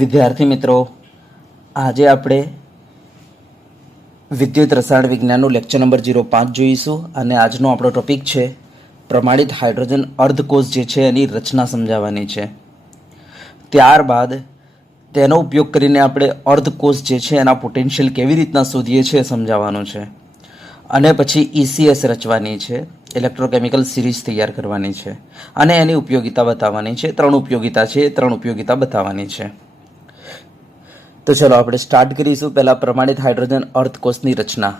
વિદ્યાર્થી મિત્રો, આજે આપણે વિદ્યુત રસાયણ વિજ્ઞાનનું લેક્ચર નંબર 05 જોઈશું અને આજનો આપણો ટોપિક છે પ્રમાણિત હાઇડ્રોજન અર્ધકોષ જે છે એની રચના સમજાવવાની છે. ત્યારબાદ તેનો ઉપયોગ કરીને આપણે અર્ધકોષ જે છે એના પોટેન્શિયલ કેવી રીતના શોધીએ છીએ સમજાવવાનું છે અને પછી ECS રચવાની છે, ઇલેક્ટ્રોકેમિકલ સિરીઝ તૈયાર કરવાની છે અને એની ઉપયોગિતા બતાવવાની છે. 3 ઉપયોગિતા છે, 3 ઉપયોગિતા બતાવવાની છે. તો ચલો આપણે સ્ટાર્ટ કરીશું. પહેલા પ્રમાણિત હાઇડ્રોજન અર્ધકોષની રચના.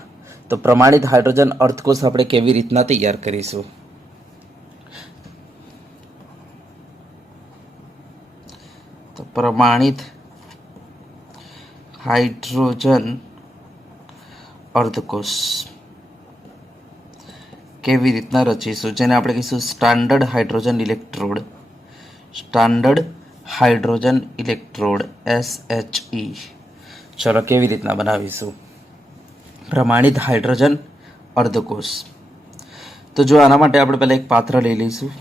તો પ્રમાણિત હાઇડ્રોજન અર્ધકોષ આપણે કેવી રીતના તૈયાર કરીશું? તો પ્રમાણિત હાઇડ્રોજન અર્ધકોષ કેવી રીતના રચીશું, જેને આપણે કહીશું standard hydrogen electrode. Standard hydrogen electrode SHE. ચલો કેવી રીતના બનાવીશું પ્રમાણિત હાઇડ્રોજન અર્ધકોષ? તો જો આના માટે આપણે પહેલાં એક પાત્ર લઈ લઈશું.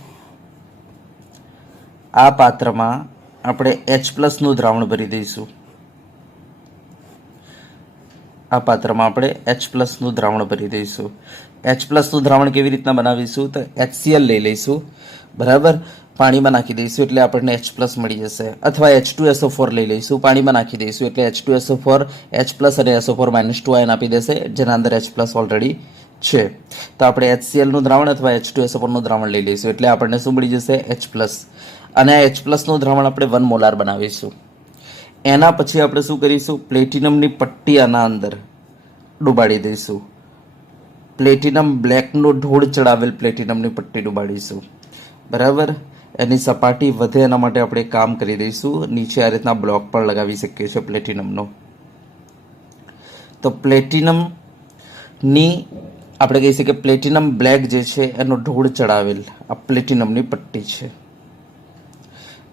આ પાત્રમાં આપણે H+ નું દ્રાવણ ભરી દઈશું. આ પાત્રમાં આપણે H+ નું દ્રાવણ ભરી દઈશું. H+ નું દ્રાવણ કેવી રીતના બનાવીશું? તો HCl લઈ લઈશું, બરાબર, પાણીમાં નાખી દઈશું એટલે આપણને H+ મળી જશે, અથવા H2SO4 લઈ લઈશું, પાણીમાં નાખી દઈશું એટલે H2SO4 H+ અને SO4 -2 આયન આપી દેશે, જેના અંદર H+ ઓલરેડી છે. તો આપણે HCl નું દ્રાવણ અથવા H2SO4 નું દ્રાવણ લઈ લઈશું એટલે આપણને શું મળી જશે? H+. અને H+ નું દ્રાવણ આપણે 1 મોલાર બનાવીશું. એના પછી આપણે શું કરીશું? પ્લેટિનમની પટ્ટી આના અંદર ડુબાડી દઈશું. પ્લેટિનમ બ્લેકનો ઢોળ ચડાવેલ પ્લેટિનમની પટ્ટી ડુબાડીશું, બરાબર. એની સપાટી વધે એના માટે આપણે કામ કરી દઈશું. નીચે આ રીતના બ્લોક પણ લગાવી શકીએ છીએ પ્લેટિનમનો. તો પ્લેટિનમની આપણે કહી શકીએ પ્લેટિનમ બ્લેક જે છે એનો ઢોળ ચડાવેલ આ પ્લેટિનમની પટ્ટી છે,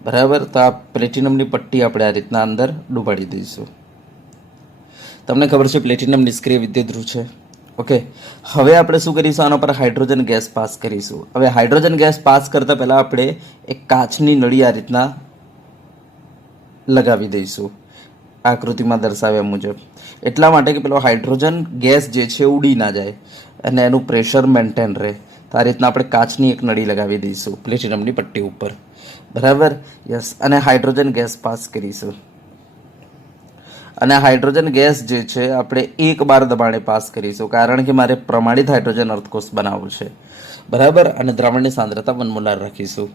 બરાબર. તો આ પ્લેટિનમની પટ્ટી આપણે આ રીતના અંદર ડુબાડી દઈશું. તમને ખબર છે પ્લેટિનમ નિષ્ક્રિય વિદ્યુતધ્રુવ છે. ઓકે, હવે આપણે શું કરીશું? આના પર હાઇડ્રોજન ગેસ પાસ કરીશું. હવે હાઇડ્રોજન ગેસ પાસ કરતા પહેલા આપણે એક કાચની નળી આ રીતના લગાવી દઈશું, આકૃતિમાં દર્શાવ્યા મુજબ. એટલા માટે કે પેલો હાઇડ્રોજન ગેસ જે છે ઉડી ના જાય અને એનું પ્રેશર મેન્ટેન રહે. તો આ રીતના આપણે કાચની એક નળી લગાવી દઈશું પ્લેટિનમની પટ્ટી ઉપર, બરાબર. યસ, અને હાઇડ્રોજન ગેસ પાસ કરીશું. અને હાઇડ્રોજન ગેસ જે છે આપણે 1 બાર દબાણે પાસ કરીશું, કારણ કે મારે પ્રમાણિત હાઇડ્રોજન અર્ધકોષ બનાવવું છે, બરાબર. અને દ્રાવણની સાંદ્રતા 1 મોલાર રાખીશું.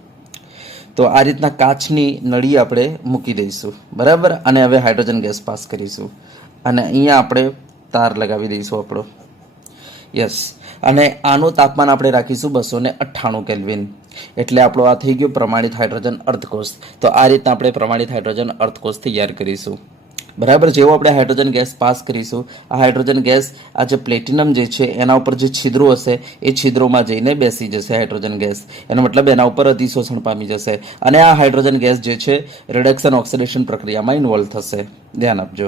તો આ રીતના કાચની નળી આપણે મૂકી દઈશું, બરાબર. અને હવે હાઇડ્રોજન ગેસ પાસ કરીશું અને અહીંયા આપણે તાર લગાવી દઈશું આપણો. યસ, અને આનું તાપમાન આપણે રાખીશું 298 કેલ્વિન. એટલે આપણો આ થઈ ગયો પ્રમાણિત હાઇડ્રોજન અર્ધકોષ. તો આ રીતના આપણે પ્રમાણિત હાઇડ્રોજન અર્ધકોષ તૈયાર કરીશું, બરાબર. જેવો આપણે હાઇડ્રોજન ગેસ પાસ કરીશું, આ હાઇડ્રોજન ગેસ આ જે પ્લેટિનમ જે છે એના ઉપર જે છિદ્રો હશે એ છિદ્રોમાં જઈને બેસી જશે હાઇડ્રોજન ગેસ. એનો મતલબ એના ઉપર અધિશોષણ પામી જશે અને આ હાઇડ્રોજન ગેસ જે છે રિડક્શન ઓક્સિડેશન પ્રક્રિયામાં ઇન્વોલ્વ થશે. ધ્યાન આપજો.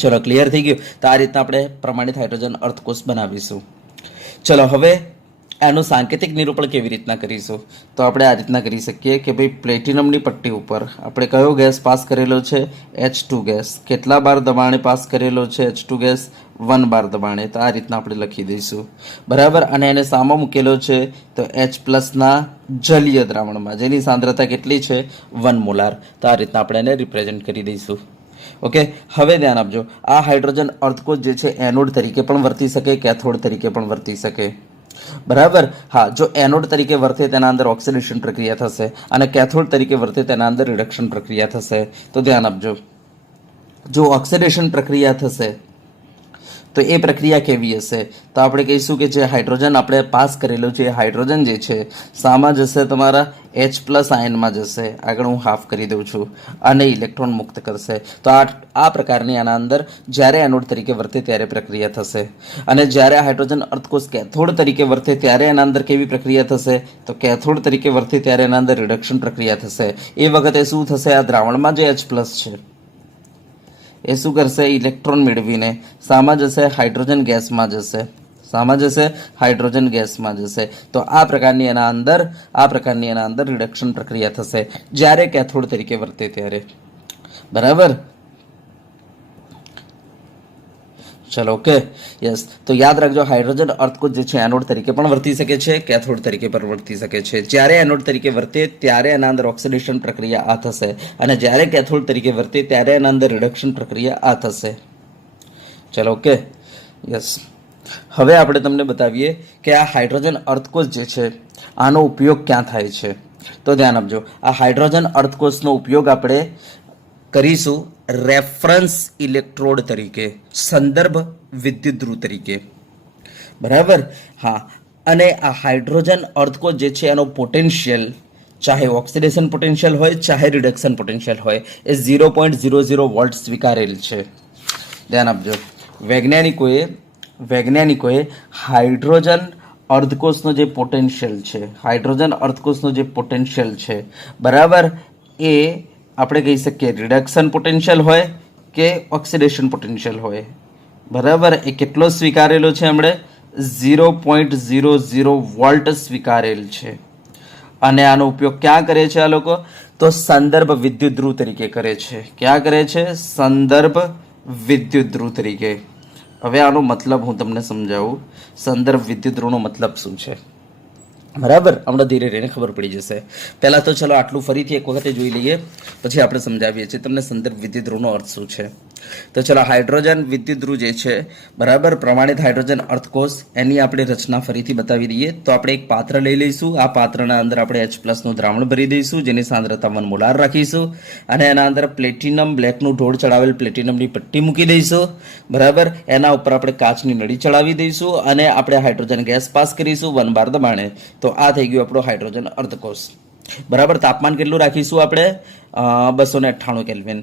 ચલો, ક્લિયર થઈ ગયું? તો આ રીતના આપણે પ્રમાણિત હાઇડ્રોજન અર્ધકોષ બનાવીશું. ચલો, હવે એનું સાંકેતિક નિરૂપણ કેવી રીતના કરીશું? તો આપણે આ રીતના કરી શકીએ કે ભાઈ પ્લેટિનમની પટ્ટી ઉપર આપણે કયો ગેસ પાસ કરેલો છે? H2 gas. કેટલા બાર દબાણે પાસ કરેલો છે H2 ગેસ? 1 બાર દબાણે. તો આ રીતના આપણે લખી દઈશું, બરાબર. અને એને સામો મૂકેલો છે તો H+ ના જલીય દ્રાવણમાં, જેની સાંદ્રતા કેટલી છે? 1 મોલાર. તો આ રીતના આપણે એને રિપ્રેઝેન્ટ કરી દઈશું. ઓકે, હવે ધ્યાન આપજો. આ હાઇડ્રોજન અર્ધકોષ જે છે એનોડ તરીકે પણ વર્તી શકે, કેથોડ તરીકે પણ વર્તી શકે, બરાબર. હા, જો એનોડ તરીકે વર્તે તેના અંદર ઓક્સિડેશન પ્રક્રિયા થશે અને કેથોડ તરીકે વર્તે તેના અંદર રિડક્શન પ્રક્રિયા થશે. તો ધ્યાન આપજો, જો ઓક્સિડેશન પ્રક્રિયા થશે તો એ પ્રક્રિયા કેવી હશે? તો આપણે કહીશું કે જે હાઇડ્રોજન આપણે પાસ કરેલું છે એ હાઇડ્રોજન જે છે શામાં જશે? તમારા H+ આયનમાં જશે. આગળ હું હાફ કરી દઉં છું અને ઇલેક્ટ્રોન મુક્ત કરશે. તો આ પ્રકારની આના અંદર જ્યારે એનોડ તરીકે વર્તે ત્યારે પ્રક્રિયા થશે. અને જ્યારે હાઇડ્રોજન અર્ધકોષ કેથોડ તરીકે વર્તે ત્યારે એના અંદર કેવી પ્રક્રિયા થશે? તો કેથોડ તરીકે વર્તે ત્યારે એના અંદર રિડક્શન પ્રક્રિયા થશે. એ વખતે શું થશે? આ દ્રાવણમાં જે H+ છે એ શું કરશે? ઇલેક્ટ્રોન મેળવીને શામાં જશે? હાઇડ્રોજન ગેસમાં જશે. શામાં જશે? હાઇડ્રોજન ગેસમાં જશે. તો આ પ્રકારની એના અંદર રિડક્શન પ્રક્રિયા થશે જ્યારે કેથોડ તરીકે વર્તે ત્યારે. બરાબર. ચલો ઓકે યસ. તો યાદ રાખજો હાઇડ્રોજન અર્થકોષ જે છે એનોડ તરીકે પણ વર્તી શકે છે, કેથોડ તરીકે પણ વર્તી શકે છે. જ્યારે એનોડ તરીકે વર્તે ત્યારે એના અંદર ઓક્સિડેશન પ્રક્રિયા આ થશે, અને જ્યારે કેથોડ તરીકે વર્તે ત્યારે એના અંદર રિડક્શન પ્રક્રિયા આ થશે. ચલો ઓકે યસ. હવે આપણે તમને બતાવીએ કે આ હાઇડ્રોજન અર્થકોષ જે છે આનો ઉપયોગ ક્યાં થાય છે. તો ધ્યાન આપજો, આ હાઇડ્રોજન અર્થકોષનો ઉપયોગ આપણે કરીશું રેફરન્સ ઇલેક્ટ્રોડ તરીકે, સંદર્ભ વિદ્યુતધ્રુવ તરીકે. બરાબર. હા, અને આ હાઇડ્રોજન અર્થકોષ જે છે એનો પોટેન્શિયલ, ચાહે ઓક્સિડેશન પોટેન્શિયલ હોય ચાહે રિડક્શન પોટેન્શિયલ હોય, એ 0.00 વોલ્ટ સ્વીકારેલ છે. ધ્યાન આપજો. વૈજ્ઞાનિકોએ હાઇડ્રોજન અર્ધકોષનો જે પોટેન્શિયલ છે, હાઇડ્રોજન અર્ધકોષનો જે પોટેન્શિયલ છે, બરાબર, એ આપણે કહી શકીએ રિડક્શન પોટેન્શિયલ હોય કે ઓક્સિડેશન પોટેન્શિયલ હોય. બરાબર. એ કેટલો સ્વીકારેલો છે હમણે? 0.00 વોલ્ટ સ્વીકારેલ છે. અને આનો ઉપયોગ ક્યાં કરે છે આ લોકો? તો સંદર્ભ વિદ્યુતધ્રુવ તરીકે કરે છે. ક્યાં કરે છે? સંદર્ભ વિદ્યુતધ્રુવ તરીકે. હવે આનો મતલબ હું તમને સમજાવું. સંદર્ભ વિદ્યુતધ્રુવનો મતલબ શું છે? બરાબર, હમણાં ધીરે ધીરે ખબર પડી જશે. પહેલાં તો ચલો આટલું ફરીથી એક વખતે જોઈ લઈએ, પછી આપણે સમજાવીએ છીએ તમને સંદર્ભ વિદ્યુતધ્રુવનો અર્થ શું છે. તો ચલો, હાઇડ્રોજન વિદ્યુતધ્રુવ જે છે, બરાબર, પ્રમાણિત હાઇડ્રોજન અર્થકોષ, એની આપણે રચના ફરીથી બતાવી દઈએ. તો આપણે એક પાત્ર લઈ લઈશું. આ પાત્રના અંદર આપણે H+ નું દ્રાવણ ભરી દઈશું, જેની સાંદ્રતા 1 મોલાર રાખીશું, અને એના અંદર પ્લેટિનમ બ્લેકનું ઢોળ ચડાવેલ પ્લેટિનમની પટ્ટી મૂકી દઈશું. બરાબર. એના ઉપર આપણે કાચની નળી ચડાવી દઈશું, અને આપણે હાઇડ્રોજન ગેસ પાસ કરીશું 1 બાર દબાણે. તો આ થઈ ગયું આપણો હાઇડ્રોજન અર્ધકોષ. બરાબર. તાપમાન કેટલું રાખીશું આપણે? 298 કેલ્વિન,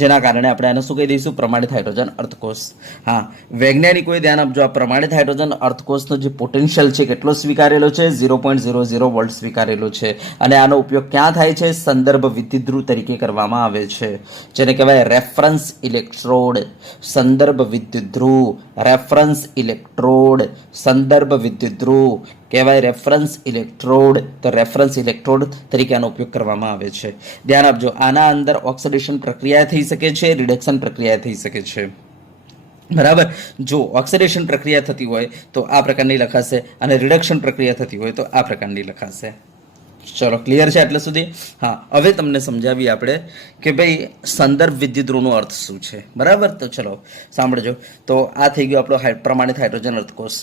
જેના કારણે આપણે આને શું કહી દઈશું? પ્રમાણિત હાઇડ્રોજન અર્ધકોષ. હા, વૈજ્ઞાનિકોએ ધ્યાન આપજો, આ પ્રમાણિત હાઇડ્રોજન અર્ધકોષનો જે પોટેન્શિયલ છે કેટલો સ્વીકારેલો છે? 0.00 વોલ્ટ સ્વીકારેલો છે. અને આનો ઉપયોગ ક્યાં થાય છે? સંદર્ભ વિદ્યુતધ્રુવ તરીકે કરવામાં આવે છે, જેને કહેવાય રેફરન્સ ઇલેક્ટ્રોડ. સંદર્ભ વિદ્યુતધ્રુવ, રેફરન્સ ઇલેક્ટ્રોડ, સંદર્ભ વિદ્યુતધ્રુવ કહેવાય રેફરન્સ ઇલેક્ટ્રોડ. તો રેફરન્સ ઇલેક્ટ્રોડ તરીકે આનો ઉપયોગ કરવામાં આવે છે. ધ્યાન આપજો, આના અંદર ઓક્સિડેશન પ્રક્રિયા થઈ શકે છે, રિડક્શન પ્રક્રિયા થઈ શકે છે. બરાબર. જો ઓક્સિડેશન પ્રક્રિયા થતી હોય તો આ પ્રકારની લખાશે, અને રિડક્શન પ્રક્રિયા થતી હોય તો આ પ્રકારની લખાશે. ચલો, ક્લિયર છે આટલે સુધી? હા, હવે તમને સમજાવીએ આપણે કે ભાઈ સંદર્ભ વિદ્યુતધ્રુવનો અર્થ શું છે. બરાબર. તો ચલો સાંભળજો. તો આ થઈ ગયો આપણો પ્રમાણિત હાઇડ્રોજન અર્ધકોષ.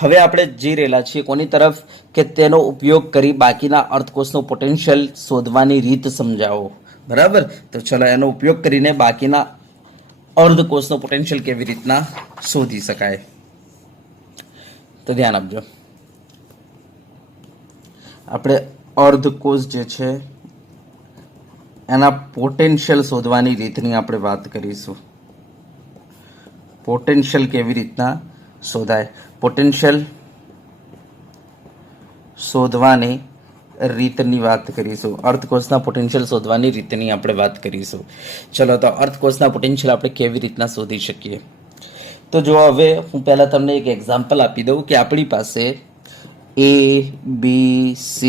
હવે આપણે જઈ રહેલા છીએ કોની તરફ? કે તેનો ઉપયોગ કરી બાકીના અર્ધકોષનો પોટેન્શિયલ શોધવાની રીત સમજાવો. બરાબર. તો ચલો, એનો ઉપયોગ કરીને બાકીના અર્ધકોષનો પોટેન્શિયલ કેવી રીતના શોધી શકાય. તો ધ્યાન આપજો, આપણે અર્ધકોષ જે છે એના પોટેન્શિયલ શોધવાની રીતની આપણે વાત કરીશું. પોટેન્શિયલ કેવી રીતના શોધાય, પોટેન્શિયલ શોધવાની રીતની વાત કરીશું. અર્ધકોષના પોટેન્શિયલ શોધવાની રીતની આપણે વાત કરીશું. ચલો, તો અર્ધકોષના પોટેન્શિયલ આપણે કેવી રીતના શોધી શકીએ? તો જો હવે હું પહેલાં તમને એક એક્ઝામ્પલ આપી દઉં કે આપણી પાસે ABCDE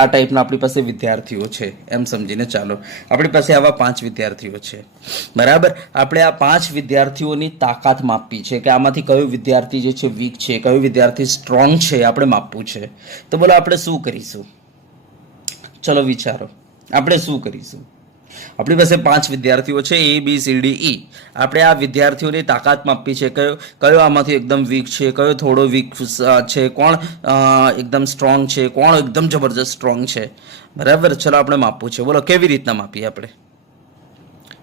આ ટાઈપના આપણી પાસે વિદ્યાર્થીઓ છે, એમ સમજીને ચાલો. આપણી પાસે આવા 5 વિદ્યાર્થીઓ છે. બરાબર. આપણે આ 5 વિદ્યાર્થીઓની તાકાત માપવી છે કે આમાંથી કયો વિદ્યાર્થી જે છે વીક છે, કયો વિદ્યાર્થી સ્ટ્રોંગ છે, આપણે માપવું છે. તો બોલો આપણે શું કરીશું? ચલો વિચારો, આપણે શું કરીશું? આપણી પાસે 5 વિદ્યાર્થીઓ છે, ABCDE. આપણે આ વિદ્યાર્થીઓની તાકાત માપવી છે. કયો આમાંથી એકદમ વીક છે, કયો થોડો વીક છે, કોણ એકદમ સ્ટ્રોંગ છે, કોણ એકદમ જબરજસ્ત સ્ટ્રોંગ છે. બરાબર. ચલો આપણે માપવું છે. બોલો કેવી રીતના માપીએ આપણે?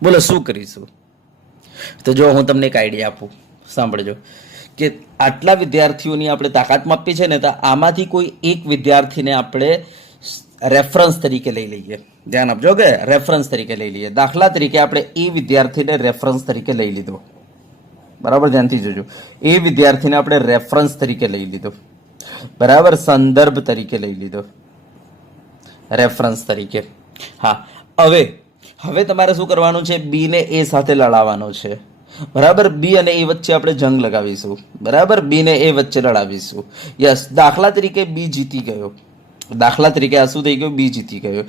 બોલો શું કરીશું? તો જો હું તમને એક આઈડિયા આપું, સાંભળજો, કે આટલા વિદ્યાર્થીઓની આપણે તાકાત માપવી છે ને, તો આમાંથી કોઈ એક વિદ્યાર્થીને આપણે રેફરન્સ તરીકે લઈ લઈએ. ધ્યાન આપજો કે રેફરન્સ તરીકે લઈ લઈએ. દાખલા તરીકે આપણે એ વિદ્યાર્થીને રેફરન્સ તરીકે લઈ લીધો. બરાબર, ધ્યાનથી જોજો. એ વિદ્યાર્થીને આપણે રેફરન્સ તરીકે લઈ લીધો. બરાબર, સંદર્ભ તરીકે લઈ લીધો, રેફરન્સ તરીકે. હા, હવે તમારે શું કરવાનું છે? બી ને એ સાથે લડાવવાનો છે. બરાબર. બી અને એ વચ્ચે આપણે જંગ લગાવીશું. બરાબર. બી ને એ વચ્ચે લડાવીશું. યસ. દાખલા તરીકે બી જીતી ગયો. દાખલા તરીકે આ શું થઈ ગયું? બી જીતી ગયો.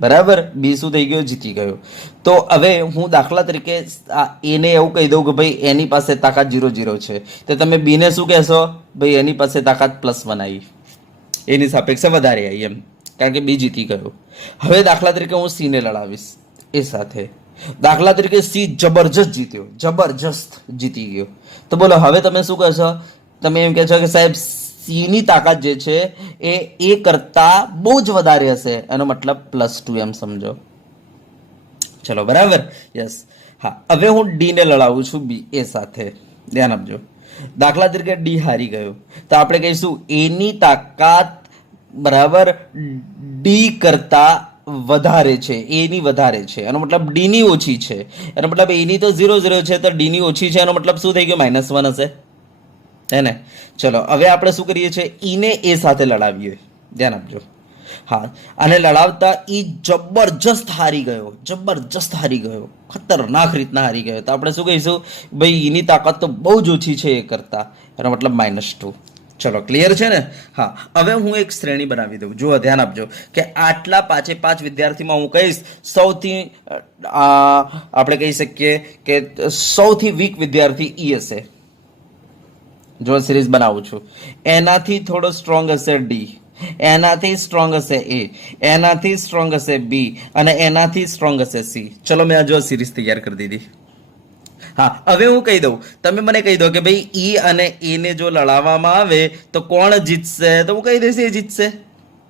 બરાબર, બી શું થઈ ગયો? જીતી ગયો. તો હવે હું દાખલા તરીકે એને એવું કહી દઉં કે ભાઈ એની પાસે તાકાત 0-0 છે, તો તમે બીને શું કહેશો? ભાઈ એની પાસે તાકાત +1 આવી, એની સાપેક્ષે વધારે આવી એમ, કારણ કે બી જીતી ગયો. હવે દાખલા તરીકે હું સી ને લડાવીશ એ સાથે. દાખલા તરીકે સી જબરજસ્ત જીત્યો, જબરજસ્ત જીતી ગયો. તો બોલો હવે તમે શું કહેશો? તમે એમ કહેશો કે સાહેબ સીની તાકાત જે છે એ કરતા બહુ જ વધારે હશે, એનો મતલબ +2 એમ સમજો. ચલો બરાબર, યસ. હા, હવે હું ડી ને લડાવું છું બી એ સાથે, ધ્યાન આપજો. દાખલા તરીકે ડી હારી ગયો, તો આપણે કહીશું એની તાકાત બરાબર ડી કરતા વધારે છે, એની વધારે છે, એનો મતલબ ડી ની ઓછી છે. એનો મતલબ એની તો 0-0 છે, તો ડી ની ઓછી છે, એનો મતલબ શું થઈ ગયો? -1 હશે, હે ને? ચલો હવે આપણે શું કરીએ છીએ? ઈ ને એ સાથે લડાવીએ, ધ્યાન આપજો. હા, અને લડાવતા ઈ જબરજસ્ત હારી ગયો, જબરજસ્ત હારી ગયો, ખતરનાક રીતના હારી ગયો. તો આપણે શું કહીશું? ભાઈ એની તાકાત તો બહુ જ ઓછી છે એ કરતા, એનો મતલબ -2. ચલો ક્લિયર છે ને? હા, હવે હું એક શ્રેણી બનાવી દઉં. જુઓ, ધ્યાન આપજો કે આટલા 5 વિદ્યાર્થીમાં હું કહીશ સૌથી આપણે કહી શકીએ કે સૌથી વીક વિદ્યાર્થી ઈ હશે. જો સિરીઝ બનાવું છું, એનાથી થોડો સ્ટ્રોંગ હશે ડી, એનાથી સ્ટ્રોંગ હશે એ, એનાથી સ્ટ્રોંગ હશે બી, અને એનાથી સ્ટ્રોંગ હશે સી. ચલો મેં આ જો સિરીઝ તૈયાર કરી દીધી. હા, હવે હું કહી દઉં, તમે મને કહી દો કે ભાઈ ઈ અને એ ને જો લડાવવામાં આવે તો કોણ જીતશે? તો હું કહી દઈશ એ જીતશે,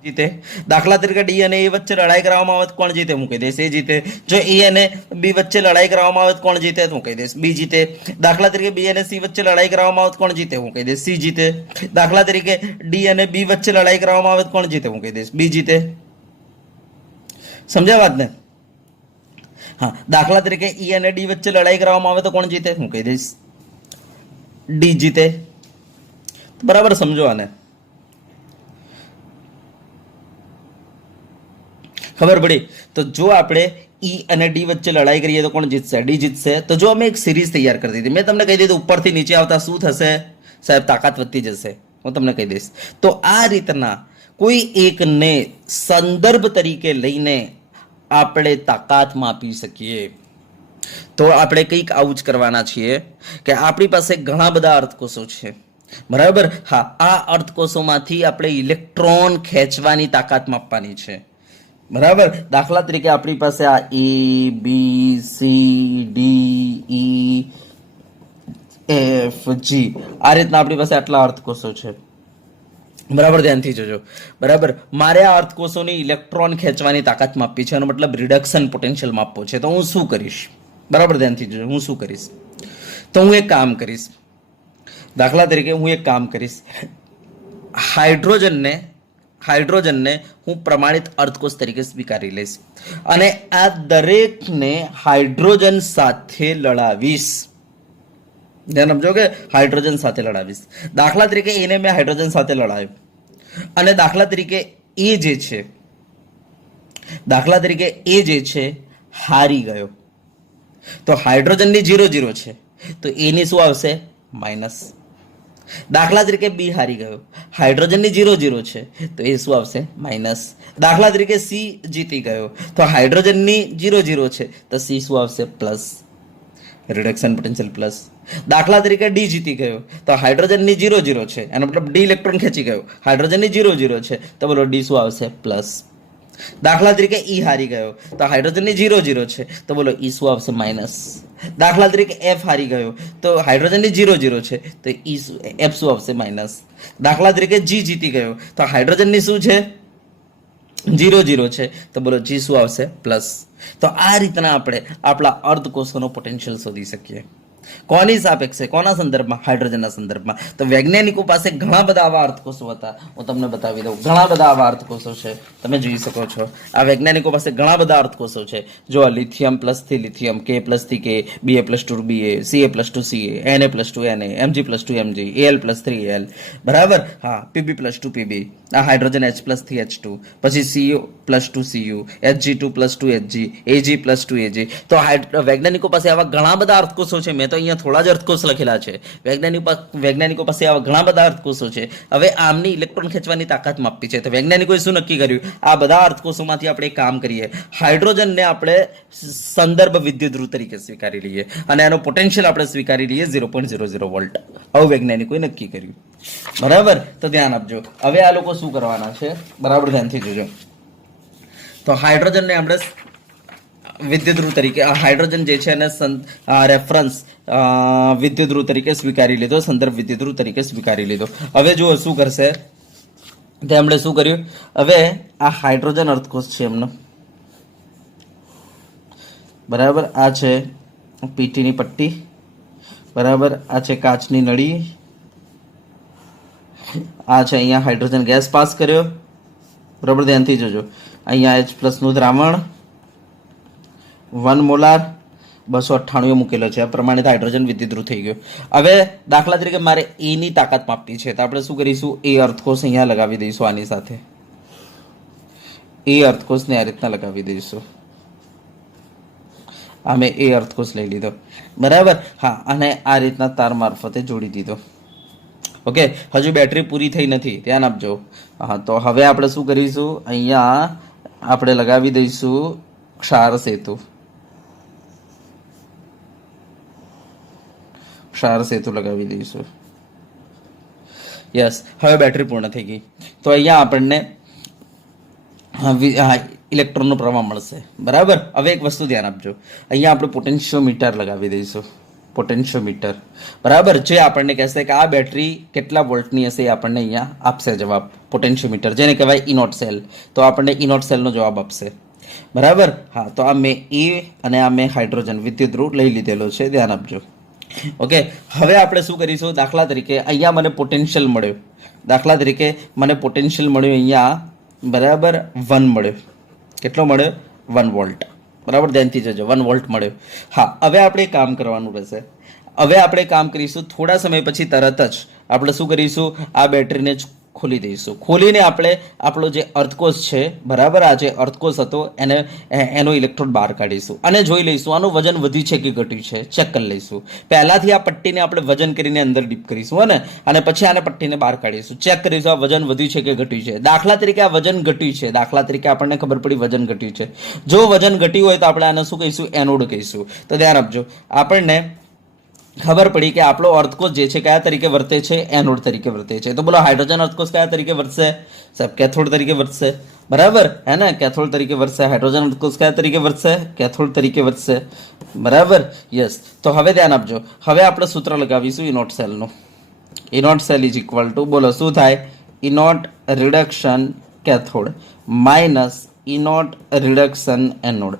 જીતે. દાખલા તરીકે ડી અને એ વચ્ચે લડાઈ કરવામાં આવે તો કોણ જીતે? હું કહી દઈશ એ જીતે. જો એ અને બી વચ્ચે લડાઈ કરવામાં આવે તો કોણ જીતે? તો હું કહી દઈશ બી જીતે. દાખલા તરીકે બી અને સી વચ્ચે લડાઈ કરવામાં આવે તો કોણ જીતે? હું કહી દઈશ સી જીતે. દાખલા તરીકે ડી અને બી વચ્ચે લડાઈ કરવામાં આવે તો કોણ જીતે? હું કહી દઈશ બી જીતે. સમજ્યા વાત ને? હા, દાખલા તરીકે ઈ અને ડી વચ્ચે લડાઈ કરવામાં આવે તો કોણ જીતે? હું કહી દઈશ ડી જીતે. બરાબર, સમજો આને. ખબર પડી? તો જો આપણે ઈ અને ડી વચ્ચે લડાઈ કરીએ તો કોણ જીતશે? ડી જીતશે. તો જો અમે એક સિરીઝ તૈયાર કરી દીધી, મેં તમને કહી દીધું ઉપરથી નીચે આવતા શું થશે? સાહેબ તાકાત વધતી જશે, હું તમને કહી દઈશ. તો આ રીતના કોઈ એકને સંદર્ભ તરીકે લઈને આપણે તાકાત માપી શકીએ. તો આપણે કંઈક આવું જ કરવાના છીએ કે આપણી પાસે ઘણા બધા અર્ધકોષો છે, બરાબર? હા, આ અર્ધકોષોમાંથી આપણે ઇલેક્ટ્રોન ખેંચવાની તાકાત માપવાની છે, બરાબર? દાખલા તરીકે આપણી પાસે આ A B C D E F G, આ રીતના આપણી પાસે આટલા અર્ધકોષો છે, બરાબર? ધ્યાનથી જોજો, બરાબર? મારે આ અર્ધકોષોની ઇલેક્ટ્રોન ખેંચવાની તાકાત માપવી છે, એનો મતલબ રિડક્શન પોટેન્શિયલ માપવો છે. તો હું શું કરીશ? બરાબર, ધ્યાનથી જોજો. હું શું કરીશ? તો હું એક કામ કરીશ. દાખલા તરીકે હું એક કામ કરીશ, હાઇડ્રોજનને હું પ્રમાણિત અર્ધકોષ તરીકે સ્વીકારી લઈશ અને આ દરેકને હાઇડ્રોજન સાથે લડાવીશ. ધ્યાન આપજો કે હાઇડ્રોજન સાથે લડાવીશ. દાખલા તરીકે એને મેં હાઇડ્રોજન સાથે લડાવ્યો અને દાખલા તરીકે એ જે છે હારી ગયો. તો હાઇડ્રોજનની 0-0 છે, તો એની શું આવશે? માઇનસ. દાખલા તરીકે બી હારી ગયો, હાઇડ્રોજનની 0-0 છે, તો એ શું આવશે? માઇનસ. દાખલા તરીકે સી જીતી ગયો, તો હાઇડ્રોજનની 0-0 છે, તો સી શું આવશે? પ્લસ. Reduction potential plus. દાખલા તરીકે ડી જીતી ગયો, તો હાઇડ્રોજનની 0-0 છે, એનો મતલબ ડી ઇલેક્ટ્રોન ખેંચી ગયો, હાઇડ્રોજનની 0-0 છે, તો બોલો ડી શું આવશે? પ્લસ. દાખલા તરીકે ઈ હારી ગયો, તો હાઇડ્રોજનની 0-0 છે, તો બોલો ઈ શું આવશે? માઇનસ. દાખલા તરીકે એફ હારી ગયો, તો હાઇડ્રોજનની 0-0 છે, તો એફ શું આવશે? માઇનસ. દાખલા તરીકે જી જીતી ગયો, તો હાઇડ્રોજનની શું છે? 0-0 છે, તો બોલો જી શું આવશે? પ્લસ. તો આ રીતના આપણે આપણા અર્ધકોષોનો પોટેન્શિયલ શોધી શકીએ. કોની સાપેક્ષે? કોના સંદર્ભમાં? હાઇડ્રોજનના સંદર્ભમાં. તો વૈજ્ઞાનિકો પાસે ઘણા બધા આવા અર્ધકોષો હતા, હું તમને બતાવી દઉં. ઘણા બધા આવા અર્ધકોષો છે, તમે જોઈ શકો છો. આ વૈજ્ઞાનિકો પાસે ઘણા બધા અર્ધકોષો છે. જો લિથિયમ પ્લસથી લિથિયમ, કે પ્લસથી કે, Ba+2 Ba, Ca+2 Ca, Na+2 Na, Mg+2 Mg, Al+3 Al, બરાબર? હા, Pb+2 Pb, આ હાઇડ્રોજન H+થી H2, પછી Cu+2Cu, Hg2+2 Hg, Ag+2 Ag. તો વૈજ્ઞાનિકો પાસે આવા ઘણા બધા અર્થકોષો છે. મેં તો અહીંયા થોડા જ અર્થકોષ લખેલા છે. વૈજ્ઞાનિકો પાસે આવા ઘણા બધા અર્થકોષો છે. હવે આમની ઇલેક્ટ્રોન ખેંચવાની તાકાત માપી છે. તો વૈજ્ઞાનિકોએ શું નક્કી કર્યું? આ બધા અર્થકોષોમાંથી આપણે એક કામ કરીએ, હાઇડ્રોજનને આપણે સંદર્ભ વિદ્યુતધ્રુવ તરીકે સ્વીકારી લઈએ અને એનો પોટેન્શિયલ આપણે સ્વીકારી લઈએ 0.00 વોલ્ટ. આવું વૈજ્ઞાનિકોએ નક્કી કર્યું. બરાબર, તો ધ્યાન આપજો. હવે આ લોકો શું કરવાના છે, બરાબર ધ્યાનથી જોજો. તો હાઇડ્રોજનને આપણે વિદ્યુતધ્રુવ તરીકે, હાઇડ્રોજન જે છે એને રેફરન્સ વિદ્યુતધ્રુવ તરીકે સ્વીકારી લીધો, સંદર્ભ વિદ્યુતધ્રુવ તરીકે સ્વીકારી લીધો. હવે જુઓ શું કરશે, તેમણે શું કર્યું? હવે આ હાઇડ્રોજન અર્થકોષ છે એમનો, બરાબર. આ છે પીટીની પટ્ટી, બરાબર. આ છે કાચની નળી, આ છે અહીંયા હાઇડ્રોજન ગેસ પાસ કર્યો, બરાબર. ધ્યાનથી જોજો. અહીંયા H+ નું દ્રાવણ 1 મોલાર 298 મૂકેલો છે. આ પ્રમાણે હાઇડ્રોજન વિદ્યુતધ્રુવ થઈ ગયો. હવે દાખલા તરીકે મારે E ની તાકાત માપવી છે, તો આપણે શું કરીશું? એ અર્થકોષ અહીંયા લગાવી દઈશું, આની સાથે એ અર્થકોષને આ રીતના લગાવી દઈશું. આ મેં એ અર્થકોષ લઈ લીધો, બરાબર. હા, અને આ રીતના તાર મારફતે જોડી દીધો. ઓકે, હજુ બેટરી પૂરી થઈ નથી, ધ્યાન આપજો. હા, તો હવે આપણે શું કરીશું? અહીંયા આપણે લગાવી દઈશું ક્ષાર સેતુ. ક્ષાર સેતુ લગાવી દઈશું. યસ, હવે બેટરી પૂર્ણ થઈ ગઈ. તો અહીંયા આપણને ઇલેક્ટ્રોનનો પ્રવાહ મળશે, બરાબર. હવે એક વસ્તુ ધ્યાન આપજો, અહીંયા આપણે પોટેન્શિયોમીટર લગાવી દઈશું. પોટેન્શિયોમીટર, બરાબર, જે આપણને કહેશે કે આ બેટરી કેટલા વોલ્ટની હશે, એ આપણને અહીંયા આપશે જવાબ. પોટેન્શિયોમીટર, જેને કહેવાય ઇનોટ સેલ, તો આપણને ઇનોટ સેલનો જવાબ આપશે, બરાબર. હા, તો આ મેં એ અને આ મેં હાઇડ્રોજન વિદ્યુતધ્રુવ લઈ લીધેલો છે, ધ્યાન આપજો. ઓકે, હવે આપણે શું કરીશું? દાખલા તરીકે અહીંયા મને પોટેન્શિયલ મળ્યો, દાખલા તરીકે મને પોટેન્શિયલ મળ્યું અહીંયા, બરાબર, 1 મળ્યો. કેટલો મળ્યો? 1 વોલ્ટ, બરાબર. ધ્યાનથી જજો, 1 વોલ્ટ મળ્યો. હા, હવે આપણે કામ કરવાનું રહેશે. હવે આપણે કામ કરીશું, થોડા સમય પછી તરત જ આપણે શું કરીશું? આ બેટરીને ખોલી દઈશું. ખોલીને આપણે આપણો જે અર્થકોષ છે, બરાબર, આ જે અર્થકોષ હતો એનો ઇલેક્ટ્રોડ બહાર કાઢીશું અને જોઈ લઈશું આનું વજન વધ્યું છે કે ઘટ્યું છે, ચેક કરી લઈશું. પહેલાથી આ પટ્ટીને આપણે વજન કરીને અંદર ડીપ કરીશું, હે ને, અને પછી આને પટ્ટીને બહાર કાઢીશું, ચેક કરીશું આ વજન વધ્યું છે કે ઘટ્યું છે. દાખલા તરીકે આ વજન ઘટ્યું છે, દાખલા તરીકે આપણને ખબર પડી વજન ઘટ્યું છે. જો વજન ઘટ્યું હોય તો આપણે આને શું કહીશું? એનોડ કહીશું. તો ધ્યાન આપજો, આપણને ખબર પડી કે આપણો અર્થકોષ જે છે કયા તરીકે વર્તે છે? એનોડ તરીકે વર્તે છે. તો બોલો હાઇડ્રોજન અર્થકોષ કયા તરીકે વર્તશે? સાહેબ કેથોડ તરીકે વર્તશે, બરાબર, હે ને, કેથોડ તરીકે વર્તશે. હાઇડ્રોજન અર્થકોષ કયા તરીકે વર્તશે? કેથોડ તરીકે વર્તશે, બરાબર. યસ, તો હવે ધ્યાન આપજો, હવે આપણે સૂત્ર લગાવીશું ઇનોટ સેલનું. E naught cell is equal to, બોલો શું થાય? E naught reduction cathode minus E naught reduction anode.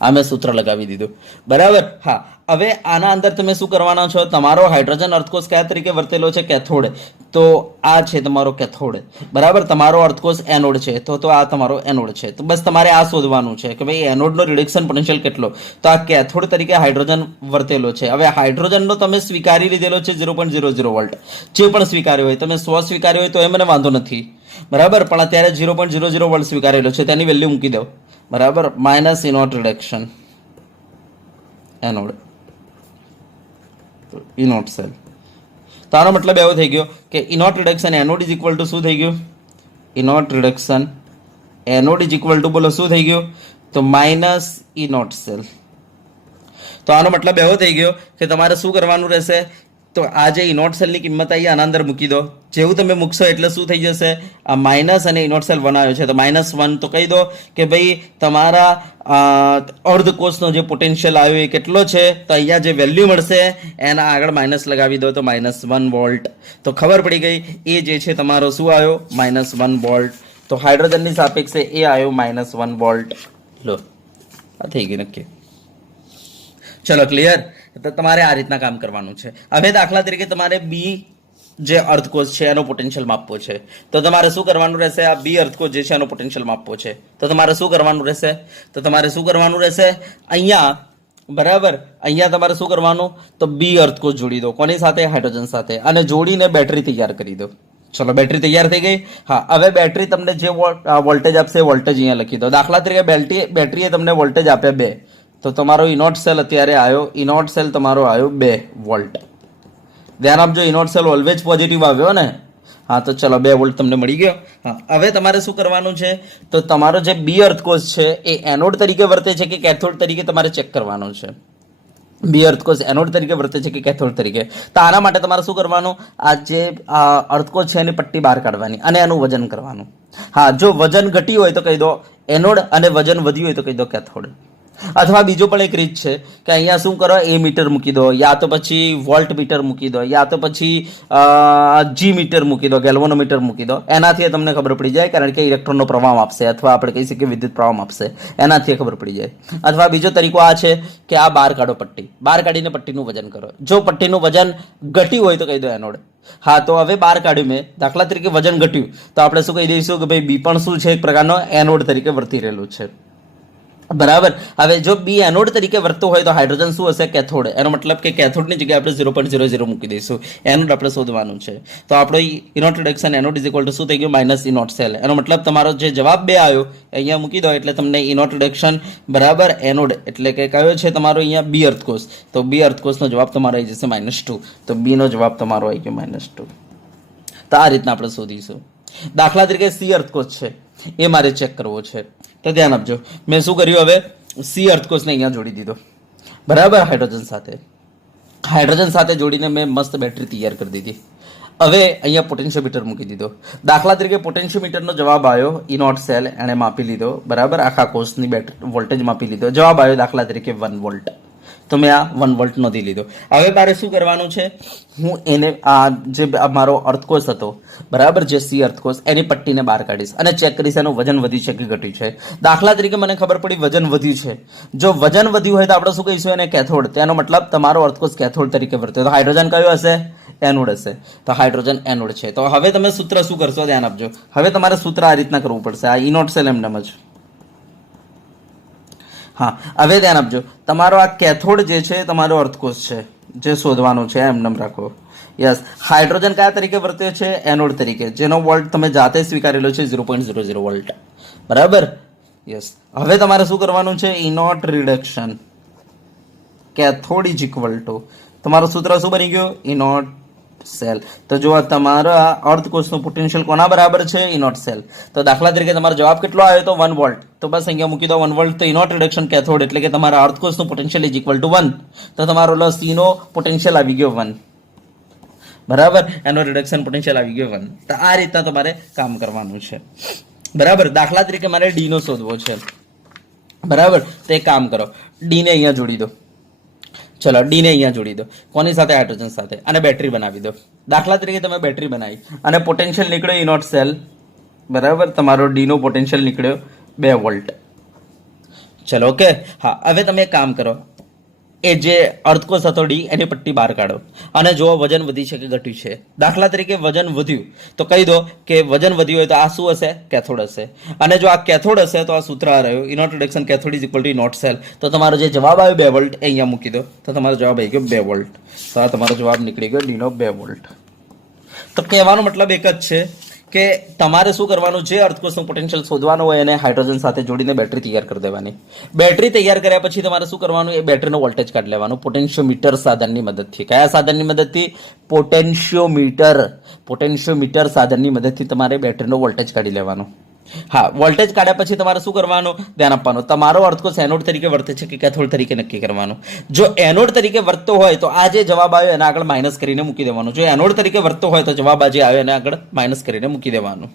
આ મેં સૂત્ર લગાવી દીધું, બરાબર. હા, હવે આના અંદર તમે શું કરવાના છો? તમારો હાઇડ્રોજન અર્થકોષ કયા તરીકે વર્તેલો છે? કેથોડ. તો આ છે તમારો કેથોડ, બરાબર. તમારો અર્થકોષ એનોડ છે, તો આ તમારો એનોડ છે. તો બસ તમારે આ શોધવાનું છે કે ભાઈ એનોડનો રિડક્શન પોટેન્શિયલ કેટલો. તો આ કેથોડ તરીકે હાઇડ્રોજન વર્તેલો છે. હવે હાઇડ્રોજનનો તમે સ્વીકારી લીધેલો છે 0.00 વોલ્ટ. જે પણ સ્વીકાર્યો હોય, તમે 100 સ્વીકાર્યો હોય તો એ મને વાંધો નથી, બરાબર, પણ અત્યારે 0.00 વોલ્ટ સ્વીકારેલો છે, તેની વેલ્યુ મૂકી દો, બરાબર. Minus E naught reduction anode, E naught cell. તો આનો મતલબ એવો થઈ ગયો કે E naught reduction anode is equal to શું થઈ ગયું? E naught reduction anode is equal to, બોલો શું થઈ ગયું? તો માઇનસ ઇનોટ સેલ. તો આનો મતલબ એવો થઈ ગયો કે તમારે શું કરવાનું રહેશે? તો આ જે ઇનોટ સેલની કિંમત આવી આના અંદર મૂકી દો. જેવું તમે મૂકશો એટલે શું થઈ જશે? આ માઇનસ અને ઇનોટ સેલ 1 આવ્યો છે, તો -1. તો કહી દો કે ભાઈ તમારા અર્ધકોષનો જે પોટેન્શિયલ આવ્યો એ કેટલો છે? તો અહીંયા જે વેલ્યુ મળશે એના આગળ માઇનસ લગાવી દો, તો -1 વોલ્ટ. તો ખબર પડી ગઈ, એ જે છે તમારો શું આવ્યો? -1 વોલ્ટ. તો હાઇડ્રોજનની સાપેક્ષે એ આવ્યો -1 વોલ્ટ. લો, આ થઈ ગયું નક્કી. ચલો, ક્લિયર? તો તમારે આ રીતના કામ કરવાનું છે. હવે દાખલા તરીકે તમારે બી જે અર્થકોષ છે એનો પોટેન્શિયલ માપવો છે, તો તમારે શું કરવાનું રહેશે? આ બી અર્થકોષ જે છે એનો પોટેન્શિયલ માપવો છે, તો તમારે શું કરવાનું રહેશે? તો તમારે શું કરવાનું રહેશે? અહીંયા, બરાબર, અહીંયા તમારે શું કરવાનું? તો બી અર્થકોષ જોડી દો. કોની સાથે? હાઇડ્રોજન સાથે. અને જોડીને બેટરી તૈયાર કરી દો. ચલો બેટરી તૈયાર થઈ ગઈ. હા, હવે બેટરી તમને જે વોલ્ટેજ આપશે વોલ્ટેજ અહીંયા લખી દો. દાખલા તરીકે બેટરીએ તમને વોલ્ટેજ આપ્યા 2, તો તમારો ઇનોટ સેલ અત્યારે આવ્યો, ઇનોટ સેલ તમારો આવ્યો 2 વોલ્ટ. ધ્યાન આપજો, ઇનોટ સેલ ઓલવેજ પોઝિટિવ આવ્યો ને. હા, તો ચલો 2 વોલ્ટ તમને મળી ગયો. હા, હવે તમારે શું કરવાનું છે, તો તમારો જે બી અર્થકોષ છે એ એનોડ તરીકે વર્તે છે કે કેથોડ તરીકે તમારે ચેક કરવાનું છે. બી અર્થકોષ એનોડ તરીકે વર્તે છે કે કેથોડ તરીકે. તો આના માટે તમારે શું કરવાનું, આ જે અર્થકોષ છે એની પટ્ટી બહાર કાઢવાની અને એનું વજન કરવાનું. હા, જો વજન ઘટ્યું હોય તો કહી દો એનોડ અને વજન વધ્યું હોય તો કહી દો કેથોડ. અથવા બીજો પણ એક રીત છે કે અહીંયા શું કરો, એ મીટર મૂકી દો, યા તો પછી વોલ્ટ મીટર મૂકી દો, યા તો પછી જી મીટર મૂકી દો, ગેલ્વનોમીટર મૂકી દો. એનાથી તમને ખબર પડી જાય, કારણ કે ઇલેક્ટ્રોનનો પ્રવાહ આપશે અથવા આપણે કહી શકીએ વિદ્યુત પ્રવાહ આપશે, એનાથી ખબર પડી જાય. અથવા બીજો તરીકો આ છે કે આ બહાર કાઢો પટ્ટી, બહાર કાઢીને પટ્ટીનું વજન કરો. જો પટ્ટીનું વજન ઘટ્યું હોય તો કહી દો એનોડ. હા, તો હવે બહાર કાઢ્યું મેં, દાખલા તરીકે વજન ઘટ્યું તો આપણે શું કહી દઈશું કે ભાઈ બી પણ શું છે, એક પ્રકારનો એનોડ તરીકે વર્તી રહેલું છે. બરાબર. હવે જો બી એનોડ તરીકે વર્તતો હોય તો હાઇડ્રોજન શું હશે, કેથોડ. એનો મતલબ કે કેથોડની જગ્યાએ આપણે 0.00 મૂકી દઈશું. એનોડ આપણે શોધવાનું છે. તો આપણો E naught reduction anode is equal to શું થઈ ગયું, માઇનસ ઇનોટ સેલ. એનો મતલબ તમારો જે જવાબ 2 આવ્યો અહીંયા મૂકી દો એટલે તમને ઇનોટ રિડક્શન બરાબર એનોડ એટલે કે કયો છે તમારો અહીંયા બી અર્થકોષ. તો બી અર્થકોષનો જવાબ તમારો આવી જશે -2. તો બી નો જવાબ તમારો આવી ગયો -2. તો આ રીતના આપણે શોધીશું. દાખલા તરીકે સી અર્થકોષ છે એ મારે ચેક કરવો છે. તો ધ્યાન આપજો, મેં શું કર્યું, હવે સી અર્થકોષને અહીંયા જોડી દીધો બરાબર હાઇડ્રોજન સાથે. હાઇડ્રોજન સાથે જોડીને મેં મસ્ત બેટરી તૈયાર કરી દીધી. હવે અહીંયા પોટેન્શિયોમીટર મૂકી દીધો. દાખલા તરીકે પોટેન્શિયોમીટરનો જવાબ આવ્યો, ઇનોટ સેલ એણે માપી લીધો બરાબર, આખા કોષની બેટરી વોલ્ટેજ માપી લીધો. જવાબ આવ્યો દાખલા તરીકે 1 વોલ્ટ. તો મેં આ 1 વોલ્ટ નોંધી લીધો. હવે મારે શું કરવાનું છે, હું એને આ જે મારો અર્થકોષ હતો બરાબર, જે સી અર્થકોષ, એની પટ્ટીને બહાર કાઢીશ અને ચેક કરીશ એનું વજન વધ્યું છે કે ઘટ્યું છે. દાખલા તરીકે મને ખબર પડી વજન વધ્યું છે. જો વજન વધ્યું હોય તો આપણે શું કહીશું, એને કેથોડ. તેનો મતલબ તમારો અર્થકોષ કેથોડ તરીકે વર્તે. તો હાઇડ્રોજન કયો હશે, એનોડ હશે. તો હાઇડ્રોજન એનોડ છે. તો હવે તમે સૂત્ર શું કરશો, ધ્યાન આપજો. હવે તમારે સૂત્ર આ રીતના કરવું પડશે. આ ઇનોટ સેલ એમનેમ જ. હા, હવે ધ્યાન આપજો, તમારો આ કેથોડ જે છે તમારો અર્થકોષ છે જે શોધવાનો છે, એમનેમ રાખો. યસ, હાઇડ્રોજન કયા તરીકે વર્તે છે, એનોડ તરીકે, જેનો વોલ્ટ તમે જાતે સ્વીકારેલો છે 0.00 વોલ્ટ બરાબર. યસ, હવે તમારે શું કરવાનું છે, E naught reduction cathode is equal to, તમારું સૂત્ર શું બની ગયું, ઇનોટ સેલ. તો જો તમારા અર્થકોષનું પોટેન્શિયલ કોના બરાબર છે, ઇનોટ સેલ. તો દાખલા તરીકે તમારો જવાબ કેટલો આવ્યો તો 1 વોલ્ટ. તો બસ અહીંયા મૂકી દો 1 વોલ્ટ. તો ઇનોટ રિડક્શન કેથોડ એટલે કે તમારા અર્થકોષનું પોટેન્શિયલ ઇઝ ઇક્વલ ટુ 1. તો તમારો સી નો પોટેન્શિયલ આવી ગયો 1 બરાબર, એનો રિડક્શન પોટેન્શિયલ આવી ગયો 1. તો આ રીતના તમારે કામ કરવાનું છે બરાબર. દાખલા તરીકે મારે ડી નો શોધવો છે બરાબર. તો એક કામ કરો, ડી ને અહીંયા જોડી દો. ચલો ડી ને અહીંયા જોડી દો. કોની સાથે, હાઇડ્રોજન સાથે. અને બેટરી બનાવી દો. દાખલા તરીકે તમે બેટરી બનાવી અને પોટેન્શિયલ નીકળ્યો ઇનોટ સેલ બરાબર, તમારો ડી નો પોટેન્શિયલ નીકળ્યો 2 વોલ્ટ. ચલો ઓકે. હા, હવે તમે એક કામ કરો, એ જે અર્થકોષ હતો ડી, એની પટ્ટી બહાર કાઢો અને જો વજન વધી છે કે ઘટ્યું છે. દાખલા તરીકે વજન વધ્યું તો કહી દો કે વજન વધ્યું હોય તો આ શું હશે, કેથોડ હશે. અને જો આ કેથોડ હશે તો આ સૂત્ર આ રહ્યું, E naught reduction cathode is equal to E naught cell. તો તમારો જે જવાબ આવ્યો 2 વોલ્ટ એ અહીંયા મૂકી દો. તો તમારો જવાબ આવી ગયો 2 વોલ્ટ. તો આ તમારો જવાબ નીકળી ગયો ડીનો 2 વોલ્ટ. તો કહેવાનો મતલબ એક જ છે કે તમારે શું કરવાનું, જે અર્થકોષનું પોટેન્શિયલ શોધવાનું હોય એને હાઇડ્રોજન સાથે જોડીને બેટરી તૈયાર કરી દેવાની. બેટરી તૈયાર કર્યા પછી તમારે શું કરવાનું, એ બેટરીનો વોલ્ટેજ કાઢી લેવાનું પોટેન્શિયોમીટર સાધનની મદદથી. કયા સાધનની મદદથી, પોટેન્શિયોમીટર સાધનની મદદથી તમારે બેટરીનો વોલ્ટેજ કાઢી લેવાનો. હા, વોલ્ટેજ કાઢ્યા પછી તમારે શું કરવાનું, ધ્યાન આપવાનું, તમારો અર્થકોષ એનોડ તરીકે વર્તે છે કે કેથોડ તરીકે નક્કી કરવાનું. જો એનોડ તરીકે વર્તતો હોય તો આ જે જવાબ આવ્યો એને આગળ માઇનસ કરીને મૂકી દેવાનું. જો એનોડ તરીકે વર્તતો હોય તો જવાબ આજે આવ્યો એને આગળ માઇનસ કરીને મૂકી દેવાનું.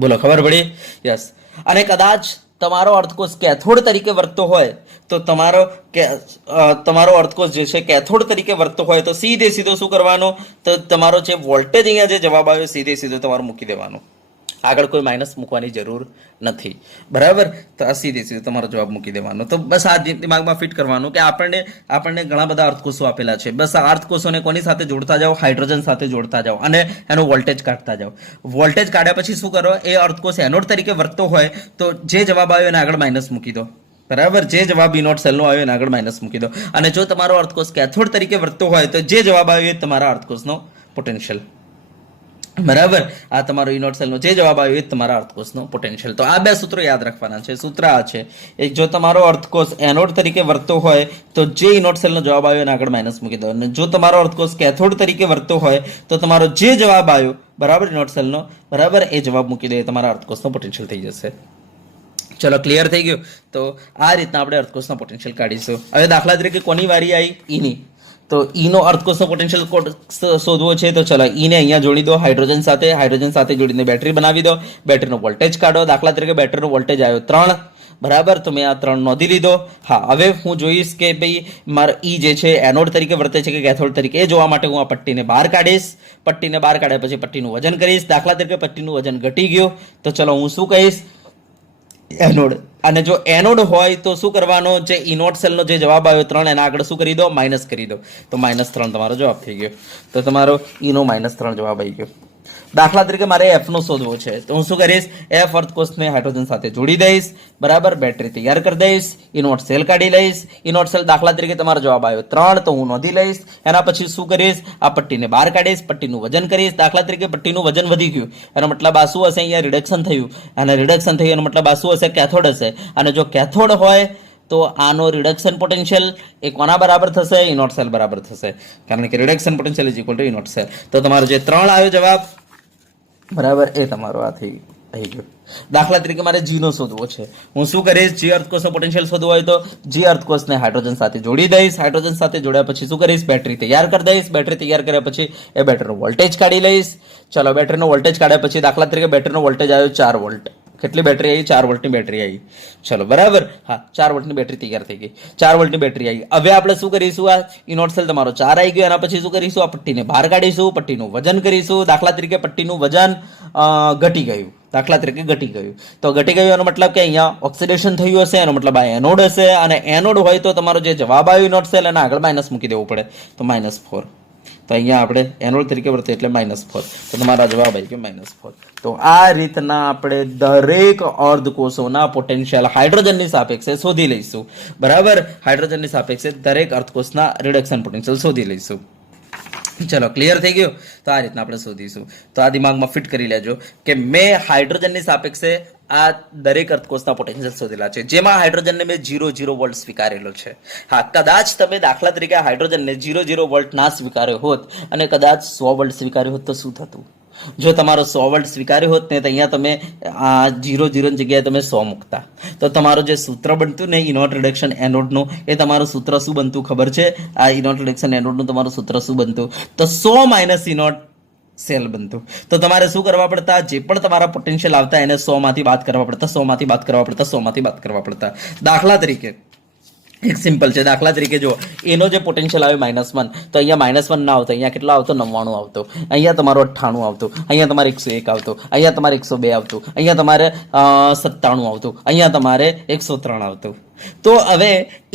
બોલો, ખબર પડી? યસ. અને કદાચ તમારો અર્થકોષ કેથોડ તરીકે વર્તતો હોય તો તમારો અર્થકોષ જે છે કેથોડ તરીકે વર્તતો હોય તો સીધે સીધો શું કરવાનું, તો તમારો જે વોલ્ટેજ અહીંયા જે જવાબ આવ્યો સીધે સીધો તમારે મૂકી દેવાનો. આગળ કોઈ માઇનસ મૂકવાની જરૂર નથી બરાબર. તો આ સીધે સીધો તમારો જવાબ મૂકી દેવાનો. તો બસ આ દિમાગમાં ફિટ કરવાનું કે આપણને ઘણા બધા અર્થકોષો આપેલા છે. બસ આ અર્થકોષોને કોની સાથે જોડતા જાઓ, હાઇડ્રોજન સાથે જોડતા જાઓ અને એનો વોલ્ટેજ કાઢતા જાઓ. વોલ્ટેજ કાઢ્યા પછી શું કરો, એ અર્થકોષ એનોડ તરીકે વર્તતો હોય તો જે જવાબ આવ્યો એને આગળ માઇનસ મૂકી દો બરાબર. જે જવાબ ઇનોટ સેલનો આવ્યો એને આગળ માઇનસ મૂકી દો. અને જો તમારો અર્થકોષ કેથોડ તરીકે વર્તતો હોય તો જે જવાબ આવ્યો એ તમારા અર્થકોષનો પોટેન્શિયલ. બરાબર, આ તમારો ઇનોટ સેલનો જે જવાબ આવ્યો એ તમારા અર્થકોષનો પોટેન્શિયલ. તો આ બે સૂત્રો યાદ રાખવાના છે. સૂત્ર આ છે, એક જો તમારો અર્થકોષ એનોડ તરીકે વર્તતો હોય તો જે ઇનોટ સેલનો જવાબ આવ્યો એને આગળ માઇનસ મૂકી દો, અને જો તમારો અર્થકોષ કેથોડ તરીકે વર્તતો હોય તો તમારો જે જવાબ આવ્યો બરાબર ઇનોટ સેલનો, બરાબર એ જવાબ મૂકી દો, એ તમારા અર્થકોષનો પોટેન્શિયલ થઈ જશે. ચલો, ક્લિયર થઈ ગયું. તો આ રીતના આપણે અર્થકોષના પોટેન્શિયલ કાઢીશું. હવે દાખલા તરીકે કોની વારી આવી? ઈની. તો ઈનો અર્થકોષનો પોટેન્શિયલ શોધવો છે. તો ચલો, ઈને અહીંયા જોડી દો હાઇડ્રોજન સાથે જોડીને બેટરી બનાવી દો. બેટરીનો વોલ્ટેજ કાઢો. દાખલા તરીકે બેટરીનો વોલ્ટેજ આવ્યો 3, બરાબર. તો મેં આ 3 નોંધી લીધો. હા, હવે હું જોઈશ કે ભાઈ મારો ઈ જે છે એનોડ તરીકે વર્તે છે કે કેથોડ તરીકે, એ જોવા માટે હું આ પટ્ટીને બહાર કાઢીશ. પટ્ટીને બહાર કાઢ્યા પછી પટ્ટીનું વજન કરીશ. દાખલા તરીકે પટ્ટીનું વજન ઘટી ગયું, તો ચલો હું શું કહીશ? એનોડ. અને જો એનોડ હોય તો શું કરવાનો? જે ઇનોટ સેલનો જે જવાબ આવ્યો 3, એના આગળ શું કરી દો? માઇનસ કરી દો. તો -3 તમારો જવાબ થઈ ગયો. તો તમારો ઈનો -3 જવાબ આવી ગયો. દાખલા તરીકે મારે એફ નો શોધવો છે, તો હું શું કરીશ? એફ અર્થકોષને હાઇડ્રોજન સાથે જોડી દઈશ, બરાબર. બેટરી તૈયાર કરી દઈશ, ઇનોટ સેલ કાઢી લઈશ. ઇનોટ સેલ દાખલા તરીકે તમારો જવાબ આવ્યો 3, તો હું નોંધી લઈશ. એના પછી શું કરીશ? આ પટ્ટીને બહાર કાઢીશ, પટ્ટીનું વજન કરીશ. દાખલા તરીકે પટ્ટીનું વજન વધી ગયું, એનો મતલબ આ શું હશે? અહીંયા રિડક્શન થયું, અને રિડક્શન થયું એનો મતલબ આ શું હશે? કેથોડ હશે. અને જો કેથોડ હોય તો આનો રિડક્શન પોટેન્શિયલ એ કોના બરાબર થશે? ઇનોટ સેલ બરાબર થશે, કારણ કે reduction potential is equal to E naught cell. તો તમારો જે 3 આવ્યો જવાબ, બરાબર, એ તમારો આ થઈ ગયો. દાખલા તરીકે મારે જી નો શોધવો છે. હું શું કરીશ? જી અર્થકોષનો પોટેન્શિયલ શોધવો હોય તો જી અર્થકોષને હાઇડ્રોજન સાથે જોડી દઈશ. હાઇડ્રોજન સાથે જોડ્યા પછી શું કરીશ? બેટરી તૈયાર કરી દઈશ. બેટરી તૈયાર કર્યા પછી એ બેટરીનો વોલ્ટેજ કાઢી લઈશ. ચલો, બેટરીનો વોલ્ટેજ કાઢ્યા પછી દાખલા તરીકે બેટરીનો વોલ્ટેજ આવ્યો 4 વોલ્ટ. કેટલી બેટરી આવી? 4 વોલ્ટની બેટરી આવી. ચલો, બરાબર. હા, 4 વોલ્ટની બેટરી તૈયાર થઈ ગઈ. 4 વોલ્ટની બેટરી આવી. હવે આપણે શું કરીશું? આ ઇનોટ સેલ તમારો 4 આવી ગયો. એના પછી શું કરીશું? આ પટ્ટીને બહાર કાઢીશું, પટ્ટીનું વજન કરીશું. દાખલા તરીકે પટ્ટીનું વજન ઘટી ગયું. દાખલા તરીકે ઘટી ગયું, તો ઘટી ગયું એનો મતલબ કે અહીંયા ઓક્સિડેશન થયું હશે, એનો મતલબ આ એનોડ હશે. અને એનોડ હોય તો તમારો જે જવાબ આવ્યો ઇનોટ સેલ, એના આગળ માઇનસ મૂકી દેવું પડે, તો -4. તો અહીંયા આપણે એનોડ તરીકે વર્તે એટલે -4. તો તમારા જવાબ આવી ગયો -4. તો આ રીતના આપણે દરેક અર્ધકોષોના પોટેન્શિયલ હાઇડ્રોજનની સાપેક્ષે શોધી લઈશું, બરાબર. હાઇડ્રોજનની સાપેક્ષે દરેક અર્ધકોષના રિડક્શન પોટેન્શિયલ શોધી લઈશું. ચલો, ક્લિયર થઈ ગયું. તો આ રીતના આપણે શોધીશું. તો આ દિમાગમાં ફિટ કરી લેજો કે મેં હાઇડ્રોજનની સાપેક્ષે આ દરેક અર્થકોષના પોટેન્શિયલ શોધેલા છે, જેમાં હાઇડ્રોજનને મેં 0 વોલ્ટ સ્વીકારેલો છે. હા, કદાચ તમે દાખલા તરીકે હાઇડ્રોજનને 0 વોલ્ટ ના સ્વીકાર્યો હોત અને કદાચ 100 વોલ્ટ સ્વીકાર્યો હોત તો શું થતું? જો તમારો 100 વોલ્ટ સ્વીકાર્યો હોત ને, તો અહીંયા તમે આ 0 ની જગ્યાએ તમે 100 મૂકતા, તો તમારું જે સૂત્ર બનતું ને ઇનોટ રિડક્શન એનોડનું, એ તમારું સૂત્ર શું બનતું ખબર છે? આ ઇનોટ રિડક્શન એનોડનું તમારું સૂત્ર શું બનતું? તો 100 માઇનસ ઇનોટ સેલ બનતું. તો તમારે શું કરવા પડતા? જે પણ તમારા પોટેન્શિયલ આવતા એને 100 માંથી બાદ કરવા પડતા, 100 માંથી બાદ કરવા પડતા, 100 માંથી બાદ કરવા પડતા. દાખલા તરીકે એક સિમ્પલ છે. દાખલા તરીકે જો એનો જે પોટેન્શિયલ આવે -1, તો અહીંયા -1 ના આવતો, અહીંયા કેટલા આવતો? 99 આવતો. અહીંયા તમારો 98 આવતું, અહીંયા તમારે 101 આવતું, અહીંયા તમારે 102 આવતું, અહીંયા તમારે 97 આવતું, અહીંયા તમારે 103 આવતું. તો હવે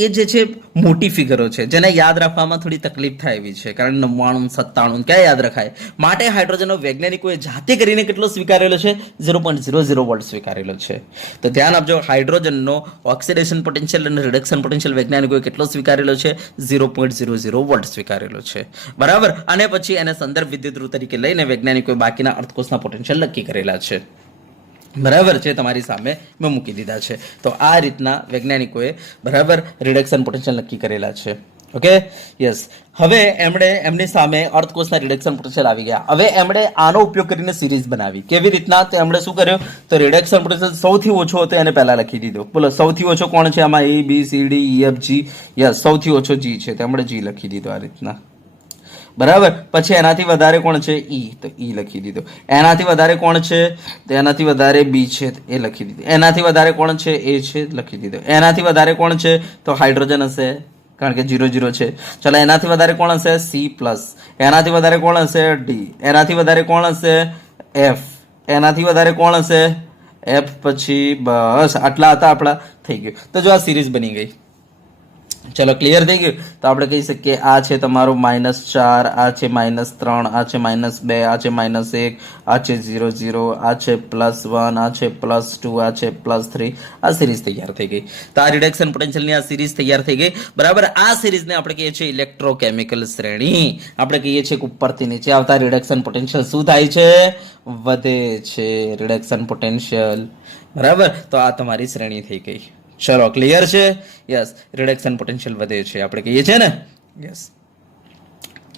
એ જે છે મોટી ફિગરો છે, જેને યાદ રાખવામાં થોડી તકલીફ થાય એવી છે, કારણ 99, 97 ક્યાં યાદ રખાય? માટે હાઇડ્રોજનનો વૈજ્ઞાનિકોએ જાતે કરીને કેટલો સ્વીકારેલો છે? 0.00 વોલ્ટ સ્વીકારેલો છે. તો ધ્યાન આપજો, હાઇડ્રોજનનો ઓક્સિડેશન પોટેન્શિયલ અને રિડક્શન પોટેન્શિયલ વૈજ્ઞાનિકોએ કેટલો સ્વીકારેલો છે? 0.00 વોલ્ટ સ્વીકારેલો છે, બરાબર. અને પછી એને સંદર્ભ વિદ્યુતઋ તરીકે લઈને વૈજ્ઞાનિકોએ બાકીના અર્ધકોષના પોટેન્શિયલ નક્કી કરેલા છે, બરાબર છે. તમારી સામે મેં મૂકી દીધા છે. તો આ રીતના વૈજ્ઞાનિકોએ, બરાબર, રિડક્શન પોટેન્શિયલ નક્કી કરેલા છે. Okay, yes. હવે એમણે એમની સામે અર્ધકોષના રિડક્શન પોટેન્શિયલ આવી ગયા. હવે એમણે આનો ઉપયોગ કરીને સિરીઝ બનાવી. કેવી રીતના? તો એમણે શું કર્યું? તો રિડક્શન પોટેન્શિયલ સૌથી ઓછો હતો એને પહેલા લખી દીધો. બોલો, સૌથી ઓછો કોણ છે આમાં? ABCDEFG. યસ, સૌથી ઓછો G છે, તો એમણે G લખી દીધો આ રીતના, બરાબર. પછી એનાથી વધારે કોણ છે? E, તો E લખી દીધો. એનાથી વધારે કોણ છે? તો એનાથી વધારે B છે, એ લખી દીધું. એનાથી વધારે કોણ છે? A છે, લખી દીધો. એનાથી વધારે કોણ છે? તો હાઇડ્રોજન હશે, કારણ કે 0 છે. ચલો, એનાથી વધારે કોણ હશે? C+. એનાથી વધારે કોણ હશે? D. એનાથી વધારે કોણ હશે? F. એનાથી વધારે કોણ હશે? F. પછી બસ આટલા હતા આપણા, થઈ ગયું. તો જો આ સિરીઝ બની ગઈ. ચલો ક્લિયર થઈ ગયું. તો આપણે કહી શકીએ આ છે તમારો -4, આ છે -3, આ છે -2, આ છે -1, આ છે 0 0, આ છે +1, આ છે +2, આ છે +3. આ સિરીઝ તૈયાર થઈ ગઈ. તો આ રિડક્શન પોટેન્શિયલની આ સિરીઝ તૈયાર થઈ ગઈ. બરાબર. આ સિરીઝને આપણે કહીએ છીએ ઇલેક્ટ્રોકેમિકલ શ્રેણી. આપણે કહીએ છીએ કે ઉપરથી નીચે આવતા રિડક્શન પોટેન્શિયલ શું થાય છે? વધે છે. Reduction potential. બરાબર. તો આ તમારી શ્રેણી થઈ ગઈ. ચલો ક્લિયર છે? યસ. રિડક્શન પોટેન્શિયલ વધે છે આપણે કહીએ છીએ ને. યસ.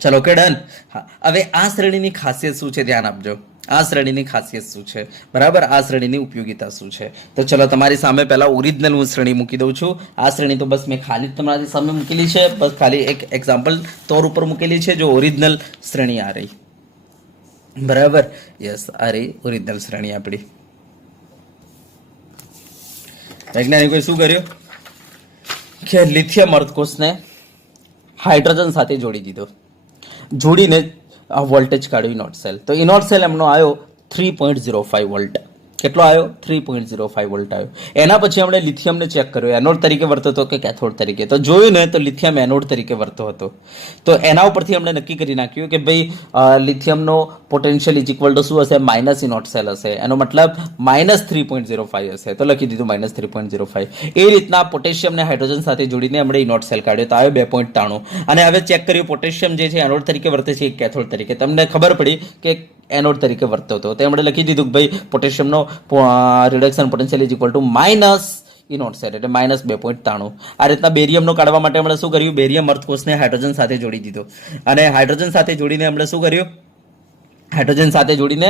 ચલો કે ડન. હા, હવે આ શ્રેણીની ખાસિયત શું છે ધ્યાન આપજો. આ શ્રેણીની ખાસિયત શું છે? બરાબર. આ શ્રેણીની ઉપયોગિતા શું છે? તો ચલો તમારી સામે પહેલા ઓરિજિનલ હું શ્રેણી મૂકી દઉં છું. આ શ્રેણી તો બસ મેં ખાલી તમારી સામે મૂકેલી છે, બસ ખાલી એક એક્ઝામ્પલ તौर ઉપર મૂકેલી છે. જો ઓરિજિનલ શ્રેણી આ રહી. બરાબર. યસ, આ રહી ઓરિજિનલ શ્રેણી આપણી. વૈજ્ઞાનિકોએ શું કર્યું કે લિથિયમ અર્ધકોષને હાઇડ્રોજન સાથે જોડી દીધો. જોડીને વોલ્ટેજ કાઢ્યું ઇનોટ સેલ. તો ઇનોટ સેલ એમનો આવ્યો 3.05 વોલ્ટ. કેટલો આવ્યો? 3.05 વોલ્ટ આવ્યો. એના પછી આપણે લિથિયમને ચેક કર્યો, એનોડ તરીકે વર્તો હતો કે કેથોડ તરીકે. તો જોયું ને, તો લિથિયમ એનોડ તરીકે વર્તો હતો. તો એના ઉપરથી આપણે નક્કી કરી નાખ્યું કે ભાઈ લિથિયમનો પોટેન્શિયલ ઇઝ ઇક્વલ ટુ શું હશે? માઇનસ ઇનોટ સેલ હશે. એનો મતલબ -3.05 હશે. તો લખી દીધું -3.05. એ રીતના પોટેશિયમને હાઇડ્રોજન સાથે જોડીને આપણે ઇનોટ સેલ કાઢ્યો. તો આવ્યો 2.93. અને હવે ચેક કર્યું પોટેશિયમ જે છે એનોડ તરીકે વર્તે છે કે કેથોડ તરીકે. તમને ખબર પડી કે એનોડ તરીકે વર્તતો હતો. તો આપણે લખી દીધું કે ભાઈ પોટેશિયમનો reduction potential is equal to minus E naught cell એટલે -2.93. આ રીતના બેરિયમનો કાઢવા માટે આપણે શું કર્યું? બેરિયમ અર્ધકોષને હાઇડ્રોજન સાથે જોડી દીધો. અને હાઇડ્રોજન સાથે જોડીને આપણે શું કર્યું? હાઇડ્રોજન સાથે જોડીને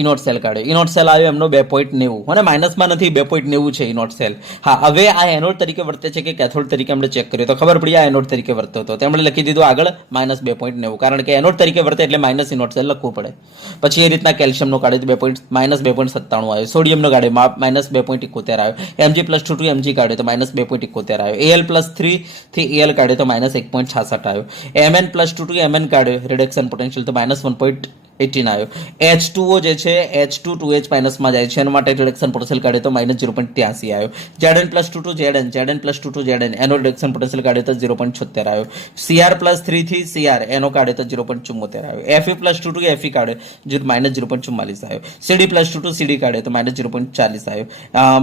ઇનોટ સેલ કાઢ્યો. ઇનોટ સેલ આવ્યો એમનો 2.90. અને માઇનસમાં નથી, 2.90 છે ઇનોટ સેલ. હા, હવે આ એનોડ તરીકે વર્તે છે કે કેથોડ તરીકે આપણે ચેક કર્યો તો ખબર પડી આ એનોડ તરીકે વર્તતો હતો. તેમણે લખી દીધું આગળ -2.90, કારણ કે એનોડ તરીકે વર્તે એટલે માઇનસ ઇનોટ સેલ લખવું પડે. પછી એ રીતના કેલ્શિયમનો કાઢ્યો તો -2.97 આવ્યો. સોડિયમનો કાઢ્યો -2.71 આવ્યો. Mg+2 Mg કાઢ્યો તો -2.71 આવ્યો. Al+3 થી Al કાઢ્યો તો -1.66 આવ્યો. Mn+2 Mn કાઢ્યો રિડક્શન પોટેન્શિયલ તો -1.18 આવ્યો. H2O જે છે H2 2H માઇનસમાં જાય છે, એના માટે રિડક્શન પોટેન્શિયલ કાઢે તો -0.83 આવ્યો. Zn+2 Zn Zn+2 Zn એનો રિડક્શન પોટેન્શિયલ કાઢે તો 0.76 આવ્યો. Cr+3 થી Cr એનો કાઢે તો 0.74 આવ્યો. Fe+2 Fe કાઢે -0.44 આવ્યો. Cd+2 Cd કાઢે તો -0.40 આવ્યો.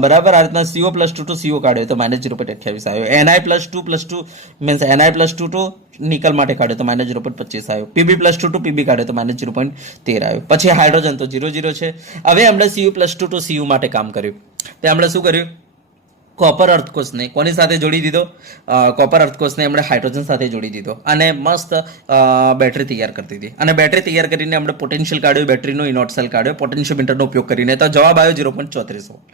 બરાબર. આ રીતના Co+2 CO કાઢે તો -0.28 આવ્યો. Ni+2 મીન્સ Ni+2 નિકલ માટે કાઢે તો -0.25 આવ્યો. Pb+2 Pb કાઢે તો -0.13 આવ્યો. પછી હાઇડ્રોજન તો 0 0 છે. હવે આપણે Cu+2 Cu માટે કામ કર્યું. તે આપણે શું કર્યું? કોપર અર્ધકોષને કોની સાથે જોડી દીધો? કોપર અર્ધકોષને આપણે હાઇડ્રોજન સાથે જોડી દીધો અને મસ્ત બેટરી તૈયાર કરી દીધી. અને બેટરી તૈયાર કરીને આપણે પોટેન્શિયલ કાઢ્યું, બેટરીનો ઇનોટ સેલ કાઢ્યો પોટેન્શિયોમીટરનો ઉપયોગ કરીને. તો જવાબ આવ્યો 0.34 વોલ્ટ.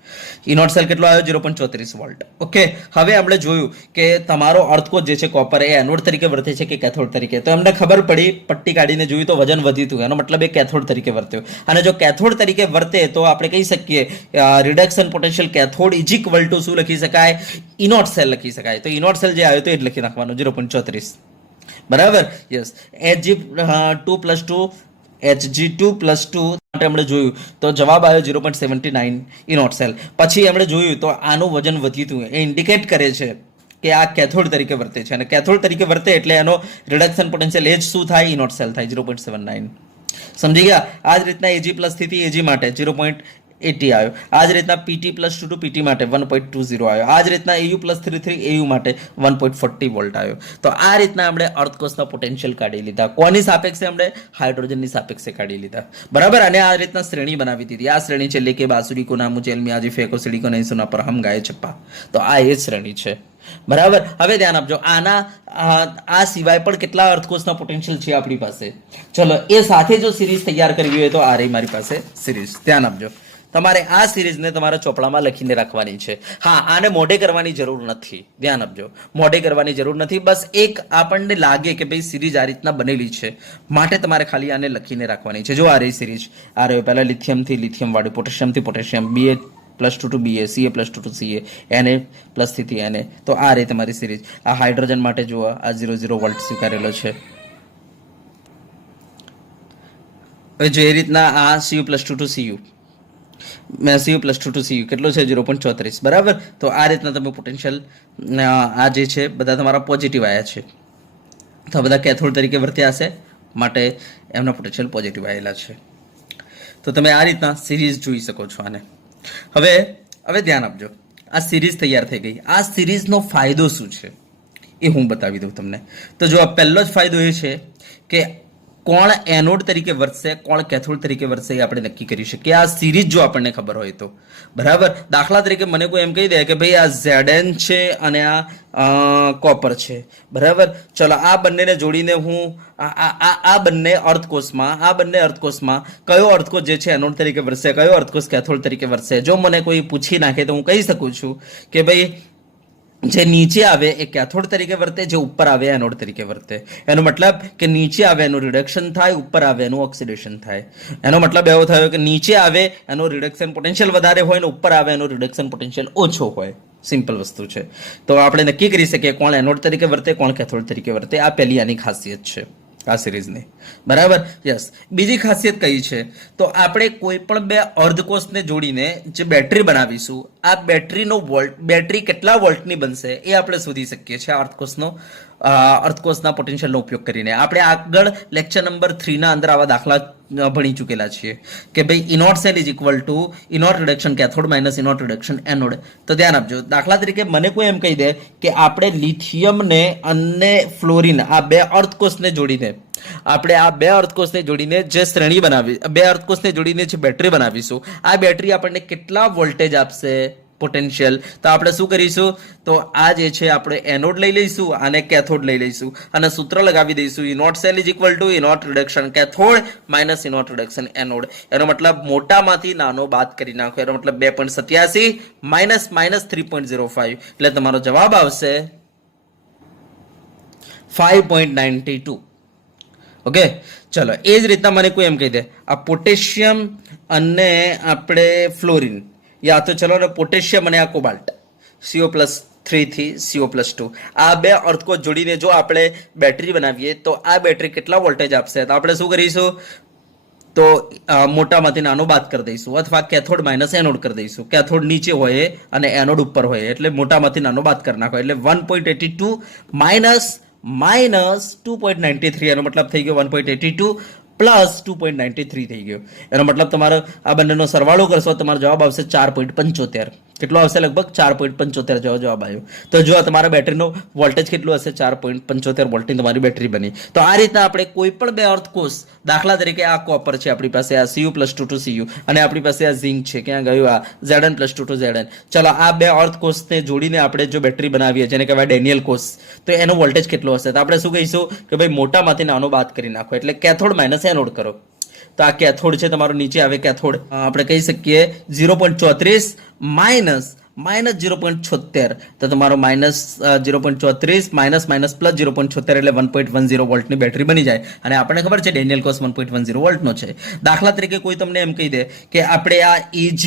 ઇનોટ સેલ કેટલો આવ્યો? 0.34 વોલ્ટ. ઓકે. હવે આપણે જોયું કે તમારો અર્ધકોષ જે છે કોપર એ એનોડ તરીકે વર્તે છે કે કેથોડ તરીકે. તો એમને ખબર પડી, પટ્ટી કાઢીને જોયું તો વજન વધ્યું હતું. એનો મતલબ એ કેથોડ તરીકે વર્ત્યો. અને જો કેથોડ તરીકે વર્તે તો આપણે કહી શકીએ reduction potential cathode is equal to શું લખી શકાય? ઇનોટ સેલ લખી શકાય. તો ઇનોટ સેલ જે આવ્યો તો એ જ લખી નાખવાનો 0.34. બરાબર. યસ. Hg2+2 Hg2+2 માટે આપણે જોયું તો જવાબ આવ્યો 0.79 ઇનોટ સેલ. પછી આપણે જોયું તો આનું વજન વધ્યું હતું. એ ઇન્ડિકેટ કરે છે કે આ કેથોડ તરીકે વર્તે છે. અને કેથોડ તરીકે વર્તે એટલે એનો રિડક્શન પોટેન્શિયલ એ જ શું થાય? ઇનોટ સેલ થાય 0.79. સમજી ગયા? આ જ રીતના Ag+ સ્થિતિ Ag માટે 0.80 આવ્યો. આ જ રીતના Pt+2 Pt માટે 1.20 આવ્યો. આ જ રીતના Au+3 Au માટે 1.40 વોલ્ટ આવ્યો. તો આ રીતના આપણે અર્ધકોષના પોટેન્શિયલ કાઢી લીધા. કોની સાપેક્ષે? આપણે હાઇડ્રોજનની સાપેક્ષે કાઢી લીધા. બરાબર. અને આ રીતના શ્રેણી બનાવી દીધી. આ શ્રેણી છે લેકે બાસુરી કો નામુ ચેલમી આજી ફેકો સીડી કો નહીં સુના પર હમ ગાય છપ્પા. તો આ એ શ્રેણી છે. બરાબર. હવે ધ્યાન આપજો. આ સિવાય પણ કેટલા અર્ધકોષના પોટેન્શિયલ છે આપણી પાસે. ચલો એ સાથે જો સિરીઝ તૈયાર કરવી હોય તો આ રહી મારી પાસે સિરીઝ. ધ્યાન આપજો. તમારે આ સિરીઝને તમારા ચોપડામાં લખીને રાખવાની છે. હા, આને મોઢે કરવાની જરૂર નથી. ધ્યાન આપજો. મોઢે કરવાની જરૂર નથી. બસ એક આપણને લાગે કે ભાઈ સિરીઝ આ રીતના બનેલી છે માટે તમારે ખાલી આને લખીને રાખવાની છે. જો આ રહી સિરીઝ. આ રહ્યો પહેલા લિથિયમથી લિથિયમ વાળું, પોટેશિયમથી potassium, Ba+2 to Ba, Ca+2 to Ca, Na+3 થી Na. તો આ રહી તમારી સિરીઝ. આ હાઇડ્રોજન માટે જુઓ, આ 0.0 વોલ્ટ સ્વીકારેલો છે. હવે જો એ રીતના આ Cu+2 to Cu, CU plus 2 to CU કેટલો છે 0.34, બરાબર. તો આ રીતના તમે પોટેન્શિયલ આ જે છે બધા તમારા પોઝિટિવ આવ્યા છે, તો બધા કેથોડ તરીકે વર્ત્યા હશે, માટે એમના પોટેન્શિયલ પોઝિટિવ આવેલા છે. તો તમે આ રીતના સિરીઝ જોઈ શકો છો આને. હવે ધ્યાન આપજો, આ સિરીઝ તૈયાર થઈ ગઈ. આ સિરીઝનો ફાયદો શું છે એ હું બતાવી દઉં તમને. તો જો આ પહેલો જ ફાયદો એ છે કે કોણ એનોડ તરીકે વર્તશે, કોણ કેથોડ તરીકે વર્તશે એ આપણે નક્કી કરી શકીએ આ સિરીઝ જો આપણને ખબર હોય તો, બરાબર. દાખલા તરીકે મને કોઈ એમ કહી દે કે ભાઈ આ Zn છે અને આ કોપર છે, બરાબર. ચલો આ બંનેને જોડીને હું આ બંને અર્ધકોષમાં કયો અર્ધકોષ જે છે એનોડ તરીકે વર્તશે, કયો અર્ધકોષ કેથોડ તરીકે વર્તશે, જો મને કોઈ પૂછી નાખે તો હું કહી શકું છું કે ભાઈ જે નીચે આવે એ કેથોડ તરીકે વર્તે, જે ઉપર આવે એનોડ તરીકે વર્તે. એનો મતલબ કે નીચે આવે એનું રિડક્શન થાય, ઉપર આવે એનું ઓક્સિડેશન થાય. એનો મતલબ એવો થયો કે નીચે આવે એનો રિડક્શન પોટેન્શિયલ વધારે હોય ને ઉપર આવે એનો રિડક્શન પોટેન્શિયલ ઓછો હોય. સિમ્પલ વસ્તુ છે. તો આપણે નક્કી કરી શકીએ કોણ એનોડ તરીકે વર્તે, કોણ કેથોડ તરીકે વર્તે. આ પહેલી આની ખાસિયત છે આ સિરીઝની, બરાબર. યસ. બીજી ખાસિયત કઈ છે તો આપણે કોઈ પણ બે અર્ધકોષને જોડીને જે બેટરી બનાવીશું, આ બેટરી કેટલા વોલ્ટની બનશે એ આપણે શોધી શકીએ છીએ અર્ધકોષના પોટેન્શિયલનો ઉપયોગ કરીને. આપણે આગળ લેક્ચર નંબર 3 ના અંદર આવા દાખલા ભણી ચૂકેલા છીએ કે ભાઈ E naught cell is equal to E naught reduction cathode minus E naught reduction anode. તો ધ્યાન આપજો, દાખલા તરીકે મને કોઈ એમ કહી દે કે આપણે લિથિયમને અને ફ્લોરિન આ બે અર્ધકોષને જોડીને જે શ્રેણી બનાવી, બે અર્ધકોષને જોડીને જે બેટરી બનાવીશું, આ બેટરી આપણને કેટલા વોલ્ટેજ આપશે પોટેન્શિયલ. તો આપણે શું કરીશું, તો આ જે છે આપણે એનોડ લઈ લઈશું અને કેથોડ લઈ લઈશું અને સૂત્ર લગાવી દઈશું E naught cell is equal to E naught reduction cathode minus E naught reduction anode. એનો મતલબ મોટામાંથી નાનો બાદ કરી નાખો. એનો મતલબ 2.87 માઇનસ 3.05 એટલે તમારો જવાબ આવશે 5.92. ઓકે. ચલો એ જ રીતના મને કોઈ એમ કહી દે આ પોટેશિયમ અને આપણે ફ્લોરિન, યા તો ચલો ને પોટેશિયમ અને આ કોબાલ્ટ, CO+3 થી CO+2 આ બે અર્ધકોષ જોડીને જો આપણે બેટરી બનાવીએ તો આ બેટરી કેટલા વોલ્ટેજ આપશે. તો આપણે શું કરીશું, તો મોટામાંથી નાનો બાદ કરી દઈશું અથવા કેથોડ માઇનસ એનોડ કરી દઈશું. કેથોડ નીચે હોય અને એનોડ ઉપર હોય એટલે મોટામાંથી નાનો બાદ કરી નાખો એટલે 1.82 માઇનસ 2.93. એનો મતલબ થઈ ગયો 1.82 પ્લસ 2.93 થઈ ગયો. એનો મતલબ તમારો આ બંનેનો સરવાળો કરશો તમારો જવાબ આવશે 4.75. કેટલો આવશે? લગભગ 4.75 જેવો જવાબ આવ્યો. તો જો તમારા બેટરીનો વોલ્ટેજ કેટલું હશે? 4.75 વોલ્ટની તમારી બેટરી બની. તો આ રીતના આપણે કોઈ પણ બે અર્ધકોષ, દાખલા તરીકે આ કોપર છે આપણી પાસે, આ CU પ્લસ 2 ટુ CU અને આપણી પાસે આ ઝિંક છે, ક્યાં ગયું આ Zn પ્લસ 2 ટુ Zn. ચલો આ બે અર્ધકોષને જોડીને આપણે જો બેટરી બનાવીએ જેને કહેવાય ડેનિયલ કોષ, તો એનો વોલ્ટેજ કેટલો હશે? તો આપણે શું કહીશું કે ભાઈ મોટામાંથી નાનો બાદ કરી નાખો એટલે કેથોડ માઇનસ એનોડ કરો. તો આ કેથોડ છે તમારો, નીચે આવે કેથોડ, આપણે કહી શકીએ 0.34 માઇનસ 0.76. તો તમારો માઇનસ 0.34 માઇનસ પ્લસ 0.76 એટલે 1.10 વોલ્ટની બેટરી બની જાય. અને આપણને ખબર છે ડેનિયલ કોષ 1.10 વોલ્ટનો છે. દાખલા તરીકે કોઈ તમને એમ કહી દે કે આપણે આ Eg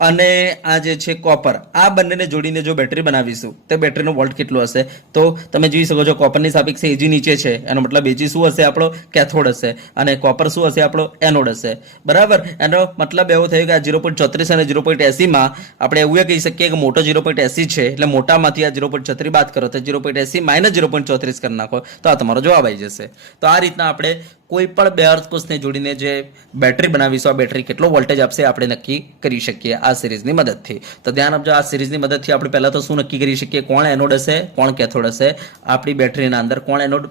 અને આ જે છે કોપર, આ બંનેને જોડીને જો બેટરી બનાવીશું તો બેટરીનો વોલ્ટ કેટલો હશે? તો તમે જોઈ શકો છો કોપરની સાપેક્ષે Eg નીચે છે, એનો મતલબ Eg શું હશે? આપણો કેથોડ હશે અને કોપર શું હશે? આપણો એનોડ હશે, બરાબર. એનો મતલબ એવો થયો કે આ 0.34 અને 0.80 માં આપણે એવું કહી શકીએ કે મોટો 0.80 છે એટલે મોટામાંથી આ 0.36 બાદ કરો તો 0.80 માઇનસ 0.34 કરી નાખો તો આ તમારો જવાબ આવી જશે. તો આ રીતના આપણે કોઈ પણ બે અર્ધકોષને જોડીને જે બેટરી બનાવીશું આ બેટરી કેટલો વોલ્ટેજ આપશે આપણે નક્કી કરી શકીએ આ સિરીઝની મદદથી. તો ધ્યાન આપજો, આ સિરીઝની મદદથી આપણે પહેલા તો શું નક્કી કરી શકીએ? કોણ એનોડ હશે, કોણ કેથોડ હશે. આપણી બેટરીના અંદર કોણ એનોડ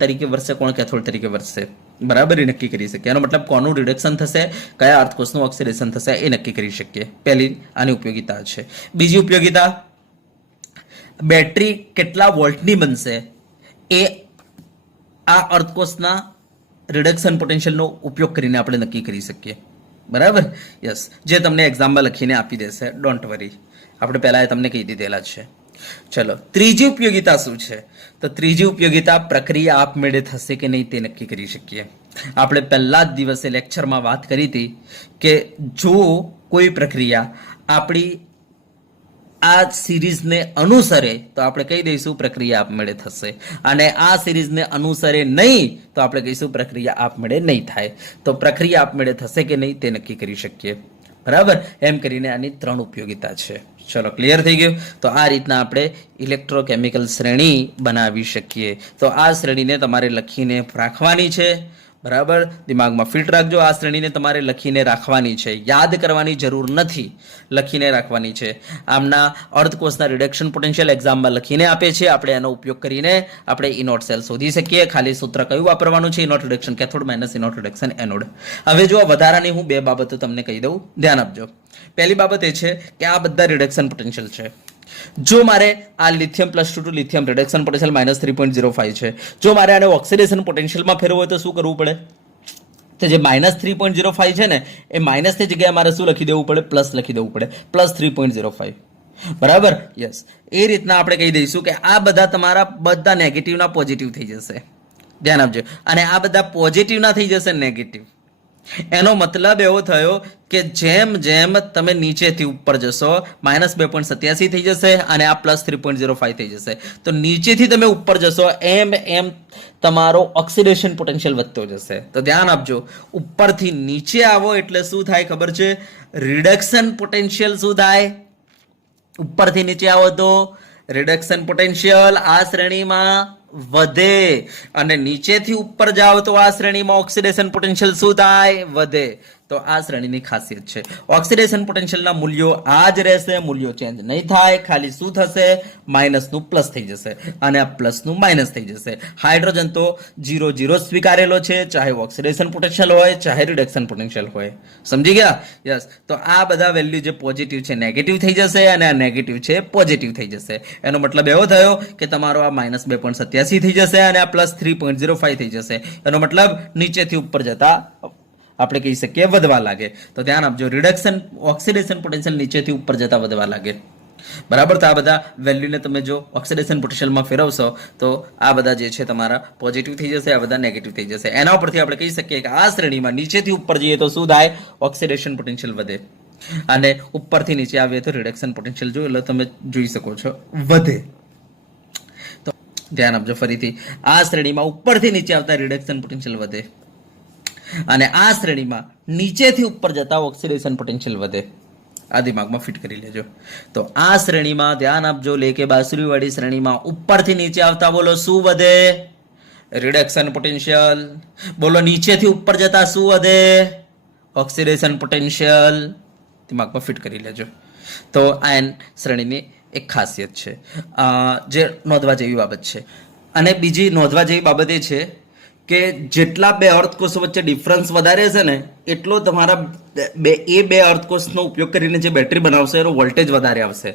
તરીકે વર્તશે, કોણ કેથોડ તરીકે વર્તશે, બરાબર એ નક્કી કરી શકીએ. એનો મતલબ કોનું રિડક્શન થશે, કયા અર્ધકોષનું ઓક્સિડેશન થશે એ નક્કી કરી શકીએ. પહેલી આની ઉપયોગિતા છે. બીજી ઉપયોગિતા, બેટરી કેટલા વોલ્ટની બનશે એ આ અર્ધકોષના રિડક્શન પોટેન્શિયલનો ઉપયોગ કરીને આપણે નક્કી કરી શકીએ, બરાબર. યસ, જે તમને એક્ઝામમાં લખીને આપી દેશે, ડોન્ટ વરી. આપણે પહેલા તમને કહી દીધેલા છે. ચલો ત્રીજી ઉપયોગિતા શું છે? તો ત્રીજી ઉપયોગિતા પ્રક્રિયા આપમેળે થશે કે નહીં તે નક્કી કરી શકીએ. આપણે પહેલા જ દિવસે લેક્ચરમાં વાત કરી હતી કે જો કોઈ પ્રક્રિયા આપણી આ સિરીઝને અનુસરે તો આપણે કહી દઈશું પ્રક્રિયા આપમેળે થશે, અને આ સિરીઝને અનુસરે નહીં તો આપણે કહીશું પ્રક્રિયા આપમેળે નહીં થાય. તો પ્રક્રિયા આપમેળે થશે કે નહીં તે નક્કી કરી શકીએ, બરાબર, એમ કરીને આની 3 ઉપયોગિતા છે. ચલો ક્લિયર થઈ ગયું. તો આ રીતના આપણે ઇલેક્ટ્રોકેમિકલ શ્રેણી બનાવી શકીએ. તો આ શ્રેણીને તમારે લખીને રાખવાની છે. બરાબર, દિમાગમાં ફિટ રાખજો. આ શ્રેણીને તમારે લખીને રાખવાની છે, યાદ કરવાની જરૂર નથી, લખીને રાખવાની છે. આમના અર્ધકોષના રિડક્શન પોટેન્શિયલ એક્ઝામમાં લખીને આપે છે. આપણે એનો ઉપયોગ કરીને આપણે ઇનોટ સેલ શોધી શકીએ. ખાલી સૂત્ર કયું વાપરવાનું છે? E naught reduction cathode minus E naught reduction anode. હવે જો વધારાની હું 2 બાબતો તમને કહી દઉં, ધ્યાન આપજો. પહેલી બાબત એ છે કે આ બધા રિડક્શન પોટેન્શિયલ છે. જો મારે આ લિથિયમ +2 લિથિયમ રિડક્શન પોટેન્શિયલ -3.05 છે, જો મારે આને ઓક્સિડેશન પોટેન્શિયલમાં ફેરવવું હોય તો શું કરવું પડે? તો જે -3.05 છે ને, એ માઇનસની જગ્યાએ મારે શું લખી દેવું પડે? પ્લસ લખી દેવું પડે, +3.05. બરાબર, યસ. એ રીતના આપણે કહી દઈશું કે આ બધા તમારા બધા નેગેટિવના પોઝિટિવ થઈ જશે. ધ્યાન આપજો. અને આ બધા પોઝિટિવના થઈ જશે નેગેટિવ. એનો મતલબ એવો થયો કે જેમ જેમ તમે નીચેથી ઉપર જશો, -2.87 થઈ જશે અને આ +3.05 થઈ જશે. તો નીચેથી તમે ઉપર જશો એમ એમ તમારો ઓક્સિડેશન પોટેન્શિયલ વધતો જશે. તો ધ્યાન આપજો, ઉપરથી નીચે આવો એટલે શું થાય ખબર છે? રિડક્શન પોટેન્શિયલ શું થાય? ઉપરથી નીચે આવો તો રિડક્શન પોટેન્શિયલ આ શ્રેણીમાં વધે, અને નીચેથી ઉપર જાઓ તો આ શ્રેણીમાં ઓક્સિડેશન પોટેન્શિયલ શું થાય? વધે. તો આ શ્રેણીની ખાસિયત છે. ઓક્સિડેશન પોટેન્શિયલના મૂલ્યો આ જ રહેશે, મૂલ્યો ચેન્જ નહીં થાય. ખાલી શું થશે? માઇનસનું પ્લસ થઈ જશે અને આ પ્લસનું માઇનસ થઈ જશે. હાઇડ્રોજન તો 0 0 સ્વીકારેલો છે, ચાહે ઓક્સિડેશન પોટેન્શિયલ હોય ચાહે રિડક્શન પોટેન્શિયલ હોય. સમજી ગયા? યસ. તો આ બધા વેલ્યુ જે પોઝિટિવ છે નેગેટિવ થઈ જશે અને આ નેગેટિવ છે પોઝિટિવ થઈ જશે. એનો મતલબ એવો થયો કે તમારો આ -2.87 થઈ જશે અને આ +3.05 થઈ જશે. એનો મતલબ નીચેથી ઉપર જતા આપણે કહી શકીએ વધવા લાગે. તો ધ્યાન આપજો, રિડક્શન ઓક્સિડેશન પોટેન્શિયલ નીચેથી ઉપર જતા વધવા લાગે. બરાબર. તો આ બધા વેલ્યુને તમે જો ઓક્સિડેશન પોટેન્શિયલમાં ફેરવશો તો આ બધા જે છે તમારા પોઝિટિવ થઈ જશે, આ બધા નેગેટિવ થઈ જશે. એના ઉપરથી આપણે કહી શકીએ કે આ શ્રેણીમાં નીચેથી ઉપર જઈએ તો શું થાય? ઓક્સિડેશન પોટેન્શિયલ વધે, અને ઉપરથી નીચે આવીએ તો રિડક્શન પોટેન્શિયલ જો એટલે તમે જોઈ શકો છો વધે. તો ધ્યાન આપજો ફરીથી, આ શ્રેણીમાં ઉપરથી નીચે આવતા રિડક્શન પોટેન્શિયલ વધે અને આ શ્રેણીમાં નીચેથી ઉપર જતા ઓક્સિડેશન પોટેન્શિયલ વધે. આ દિમાગમાં ફિટ કરી લેજો. તો આ શ્રેણીમાં ધ્યાન આપજો, લે કે બાસુરી વાળી શ્રેણીમાં ઉપરથી નીચે આવતા બોલો શું વધે? Reduction potential. બોલો નીચેથી ઉપર જતા શું વધે? Oxidation potential. દિમાગમાં ફિટ કરી લેજો. તો આ શ્રેણીની એક ખાસિયત છે, જે નોંધવા જેવી બાબત છે. અને બીજી નોંધવા જેવી બાબત એ છે કે જેટલા 2 અર્ધકોષો વચ્ચે ડિફરન્સ વધારે છે ને, એટલો તમારા બે અર્ધકોષનો ઉપયોગ કરીને જે બેટરી બનાવશે એનો વોલ્ટેજ વધારે આવશે.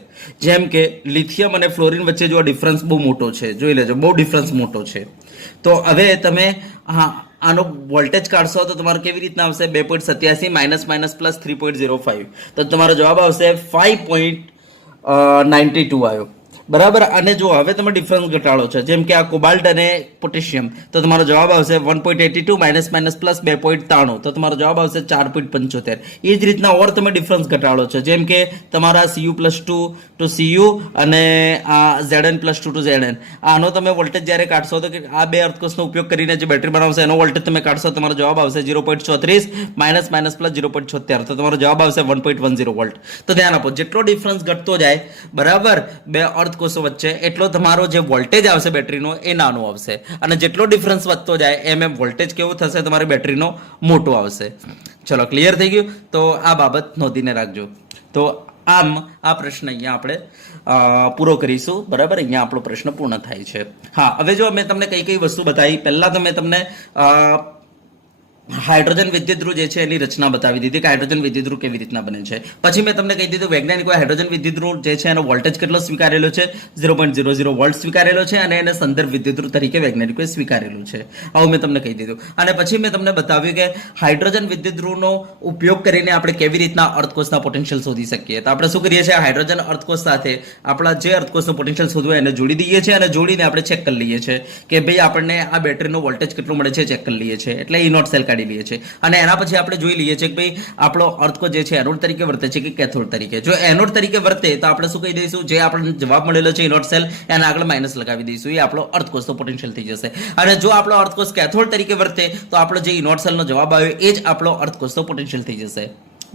જેમ કે લિથિયમ અને ફ્લોરિન વચ્ચે જો ડિફરન્સ બહુ મોટો છે, જોઈ લેજો, બહુ ડિફરન્સ મોટો છે. તો હવે તમે આનો વોલ્ટેજ કાઢશો તો તમારો કેવી રીતના આવશે? 2.87 - +3.05. તો તમારો જવાબ આવશે 5.92 આવ્યો. બરાબર. અને જો હવે તમે ડિફરન્સ ઘટાડો છો, જેમ કે આ કોબાલ્ટ અને પોટેશિયમ, તો તમારો જવાબ આવશે 1.82 - +2.93. તો તમારો જવાબ આવશે 4.75. એ જ રીતના ઓર તમે ડિફરન્સ ઘટાડો છો, જેમ કે તમારા Cu+2 ટુ Cu અને આ Zn+2 ટુ Zn. આનો તમે વોલ્ટેજ જ્યારે કાઢશો તો આ 2 અર્ધકોષનો ઉપયોગ કરીને જે બેટરી બનાવશે એનો વોલ્ટેજ તમે કાઢશો, તમારો જવાબ આવશે 0.34 - +0.76. તો તમારો જવાબ આવશે 1.10 વોલ્ટ. તો ધ્યાન આપો, જેટલો ડિફરન્સ ઘટતો જાય બરાબર 2 કોષો વચ્ચે, એટલો તમારો જે વોલ્ટેજ આવશે બેટરીનો એ નાનો આવશે, અને જેટલો ડિફરન્સ વધતો જાય એમ એમ વોલ્ટેજ કેવો થશે? તમારી બેટરીનો મોટો આવશે. ચલો ક્લિયર થઈ ગયું. તો આ બાબત નોંધીને રાખજો. તો આમ આ પ્રશ્ન અહીંયા આપણે પૂરો કરીશું. બરાબર, અહીંયા આપણો પ્રશ્ન પૂર્ણ થાય છે. હા, હવે જો મેં તમને કઈ કઈ વસ્તુ બતાવી, પહેલા તો મેં તમને હાઇડ્રોજન વિદ્યુતધ્રુવ જે છે એની રચના બતાવી દીધી કે હાઇડ્રોજન વિદ્યુતધ્રુવ કેવી રીતના બને છે. પછી મેં તમને કહી દીધું વૈજ્ઞાનિકોએ હાઇડ્રોજન વિદ્યુતધ્રુવ જે છે એનો વોલ્ટેજ કેટલો સ્વીકારેલો છે? 0.00 વોલ્ટ સ્વીકારેલો છે, અને એને સંદર્ભ વિદ્યુતધ્રુવ તરીકે વૈજ્ઞાનિકોએ સ્વીકારેલું છે. આવું મેં તમને કહી દીધું. અને પછી મેં તમને બતાવ્યું કે હાઇડ્રોજન વિદ્યુતધ્રુવનો ઉપયોગ કરીને આપણે કેવી રીતના અર્ધકોષના પોટેન્શિયલ શોધી શકીએ. તો આપણે શું કરીએ છીએ? હાઇડ્રોજન અર્ધકોષ સાથે આપણા જે અર્ધકોષનું પોટેન્શિયલ શોધવું એને જોડી દઈએ છીએ, અને જોડીને આપણે ચેક કરી લઈએ છીએ કે ભાઈ આપણને આ બેટરીનો વોલ્ટેજ કેટલો મળે છે, ચેક કરી લઈએ છીએ. એટલે ઇનોટ સેલ કાઢી લઈએ છીએ. અને એના પછી આપણે જોઈ લઈએ છીએ કે ભાઈ આપણો અર્ધકોષ જે છે એનોડ તરીકે વર્તે છે કે કેથોડ તરીકે. જો એનોડ તરીકે વર્તે તો આપણે શું કહી દઈશું? જે આપણને જવાબ મળેલો છે ઇનોટ સેલ, એના આગળ માઇનસ લગાવી દઈશું. એ આપણો અર્ધકોષનો પોટેન્શિયલ થઈ જશે. અને જો આપણો અર્ધકોષ કેથોડ તરીકે વર્તે તો આપણો જે ઇનોટ સેલનો જવાબ આવ્યો એ જ આપણો અર્ધકોષનો પોટેન્શિયલ થઈ જશે.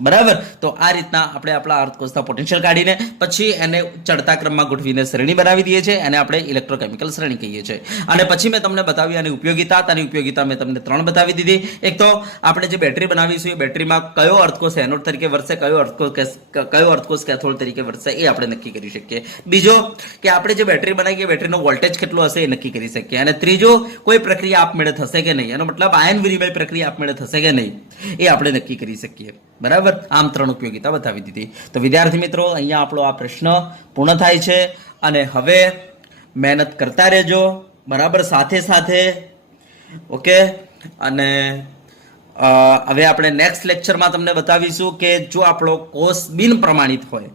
બરાબર. તો આ રીતના આપણે આપણા અર્થ કોષના પોટેન્શિયલ કાઢીને પછી એને ચડતા ક્રમમાં ગોઠવીને શ્રેણી બનાવી દઈએ છીએ અને આપણે ઇલેક્ટ્રોકેમિકલ શ્રેણી કહીએ છીએ. અને પછી મેં તમને બતાવી આની ઉપયોગિતા. આની ઉપયોગિતા મેં તમને 3 બતાવી દીધી. એક તો આપણે જે બેટરી બનાવીશું એ બેટરીમાં કયો અર્થકોષ એનોડ તરીકે વર્તે, કયો અર્થકોષ કેથોડ તરીકે વર્તે એ આપણે નક્કી કરી શકીએ. બીજો કે આપણે જે બેટરી બનાવી એ બેટરીનો વોલ્ટેજ કેટલો હશે એ નક્કી કરી શકીએ. અને ત્રીજો કોઈ પ્રક્રિયા આપમેળે થશે કે નહીં, એનો મતલબ આયન વિનિમય પ્રક્રિયા આપમેળે થશે કે નહીં એ આપણે નક્કી કરી શકીએ. બરાબર. આમ 3 ઉપયોગિતા બતાવી દીધી. તો વિદ્યાર્થી મિત્રો, અહીંયા આપણો આ પ્રશ્ન પૂર્ણ થાય છે. અને હવે મહેનત કરતા રહેજો, બરાબર, સાથે સાથે. ઓકે. અને હવે આપણે નેક્સ્ટ લેક્ચરમાં તમને બતાવીશું કે જો આપણો કોષ બિન પ્રમાણિત હોય,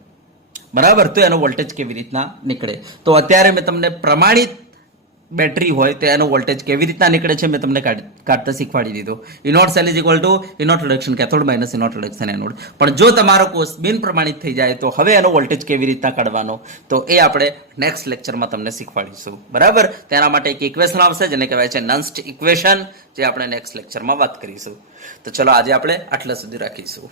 બરાબર, તો એનો વોલ્ટેજ કેવી રીતના નીકળે. તો અત્યારે મેં તમને પ્રમાણિત બેટરી હોય તો એનો વોલ્ટેજ કેવી રીતના નીકળે છે મેં તમને કાઢતા શીખવાડી દીધો. E naught cell is equal to E naught reduction cathode minus E naught reduction anode. પણ જો તમારો કોષ બિન પ્રમાણિત થઈ જાય તો હવે એનો વોલ્ટેજ કેવી રીતના કાઢવાનો, તો એ આપણે નેક્સ્ટ લેક્ચરમાં તમને શીખવાડીશું. બરાબર. તેના માટે એક ઇક્વેશન આવશે જેને કહેવાય છે નન્સ્ટ ઇક્વેશન, જે આપણે નેક્સ્ટ લેક્ચરમાં વાત કરીશું. તો ચલો આજે આપણે આટલા સુધી રાખીશું.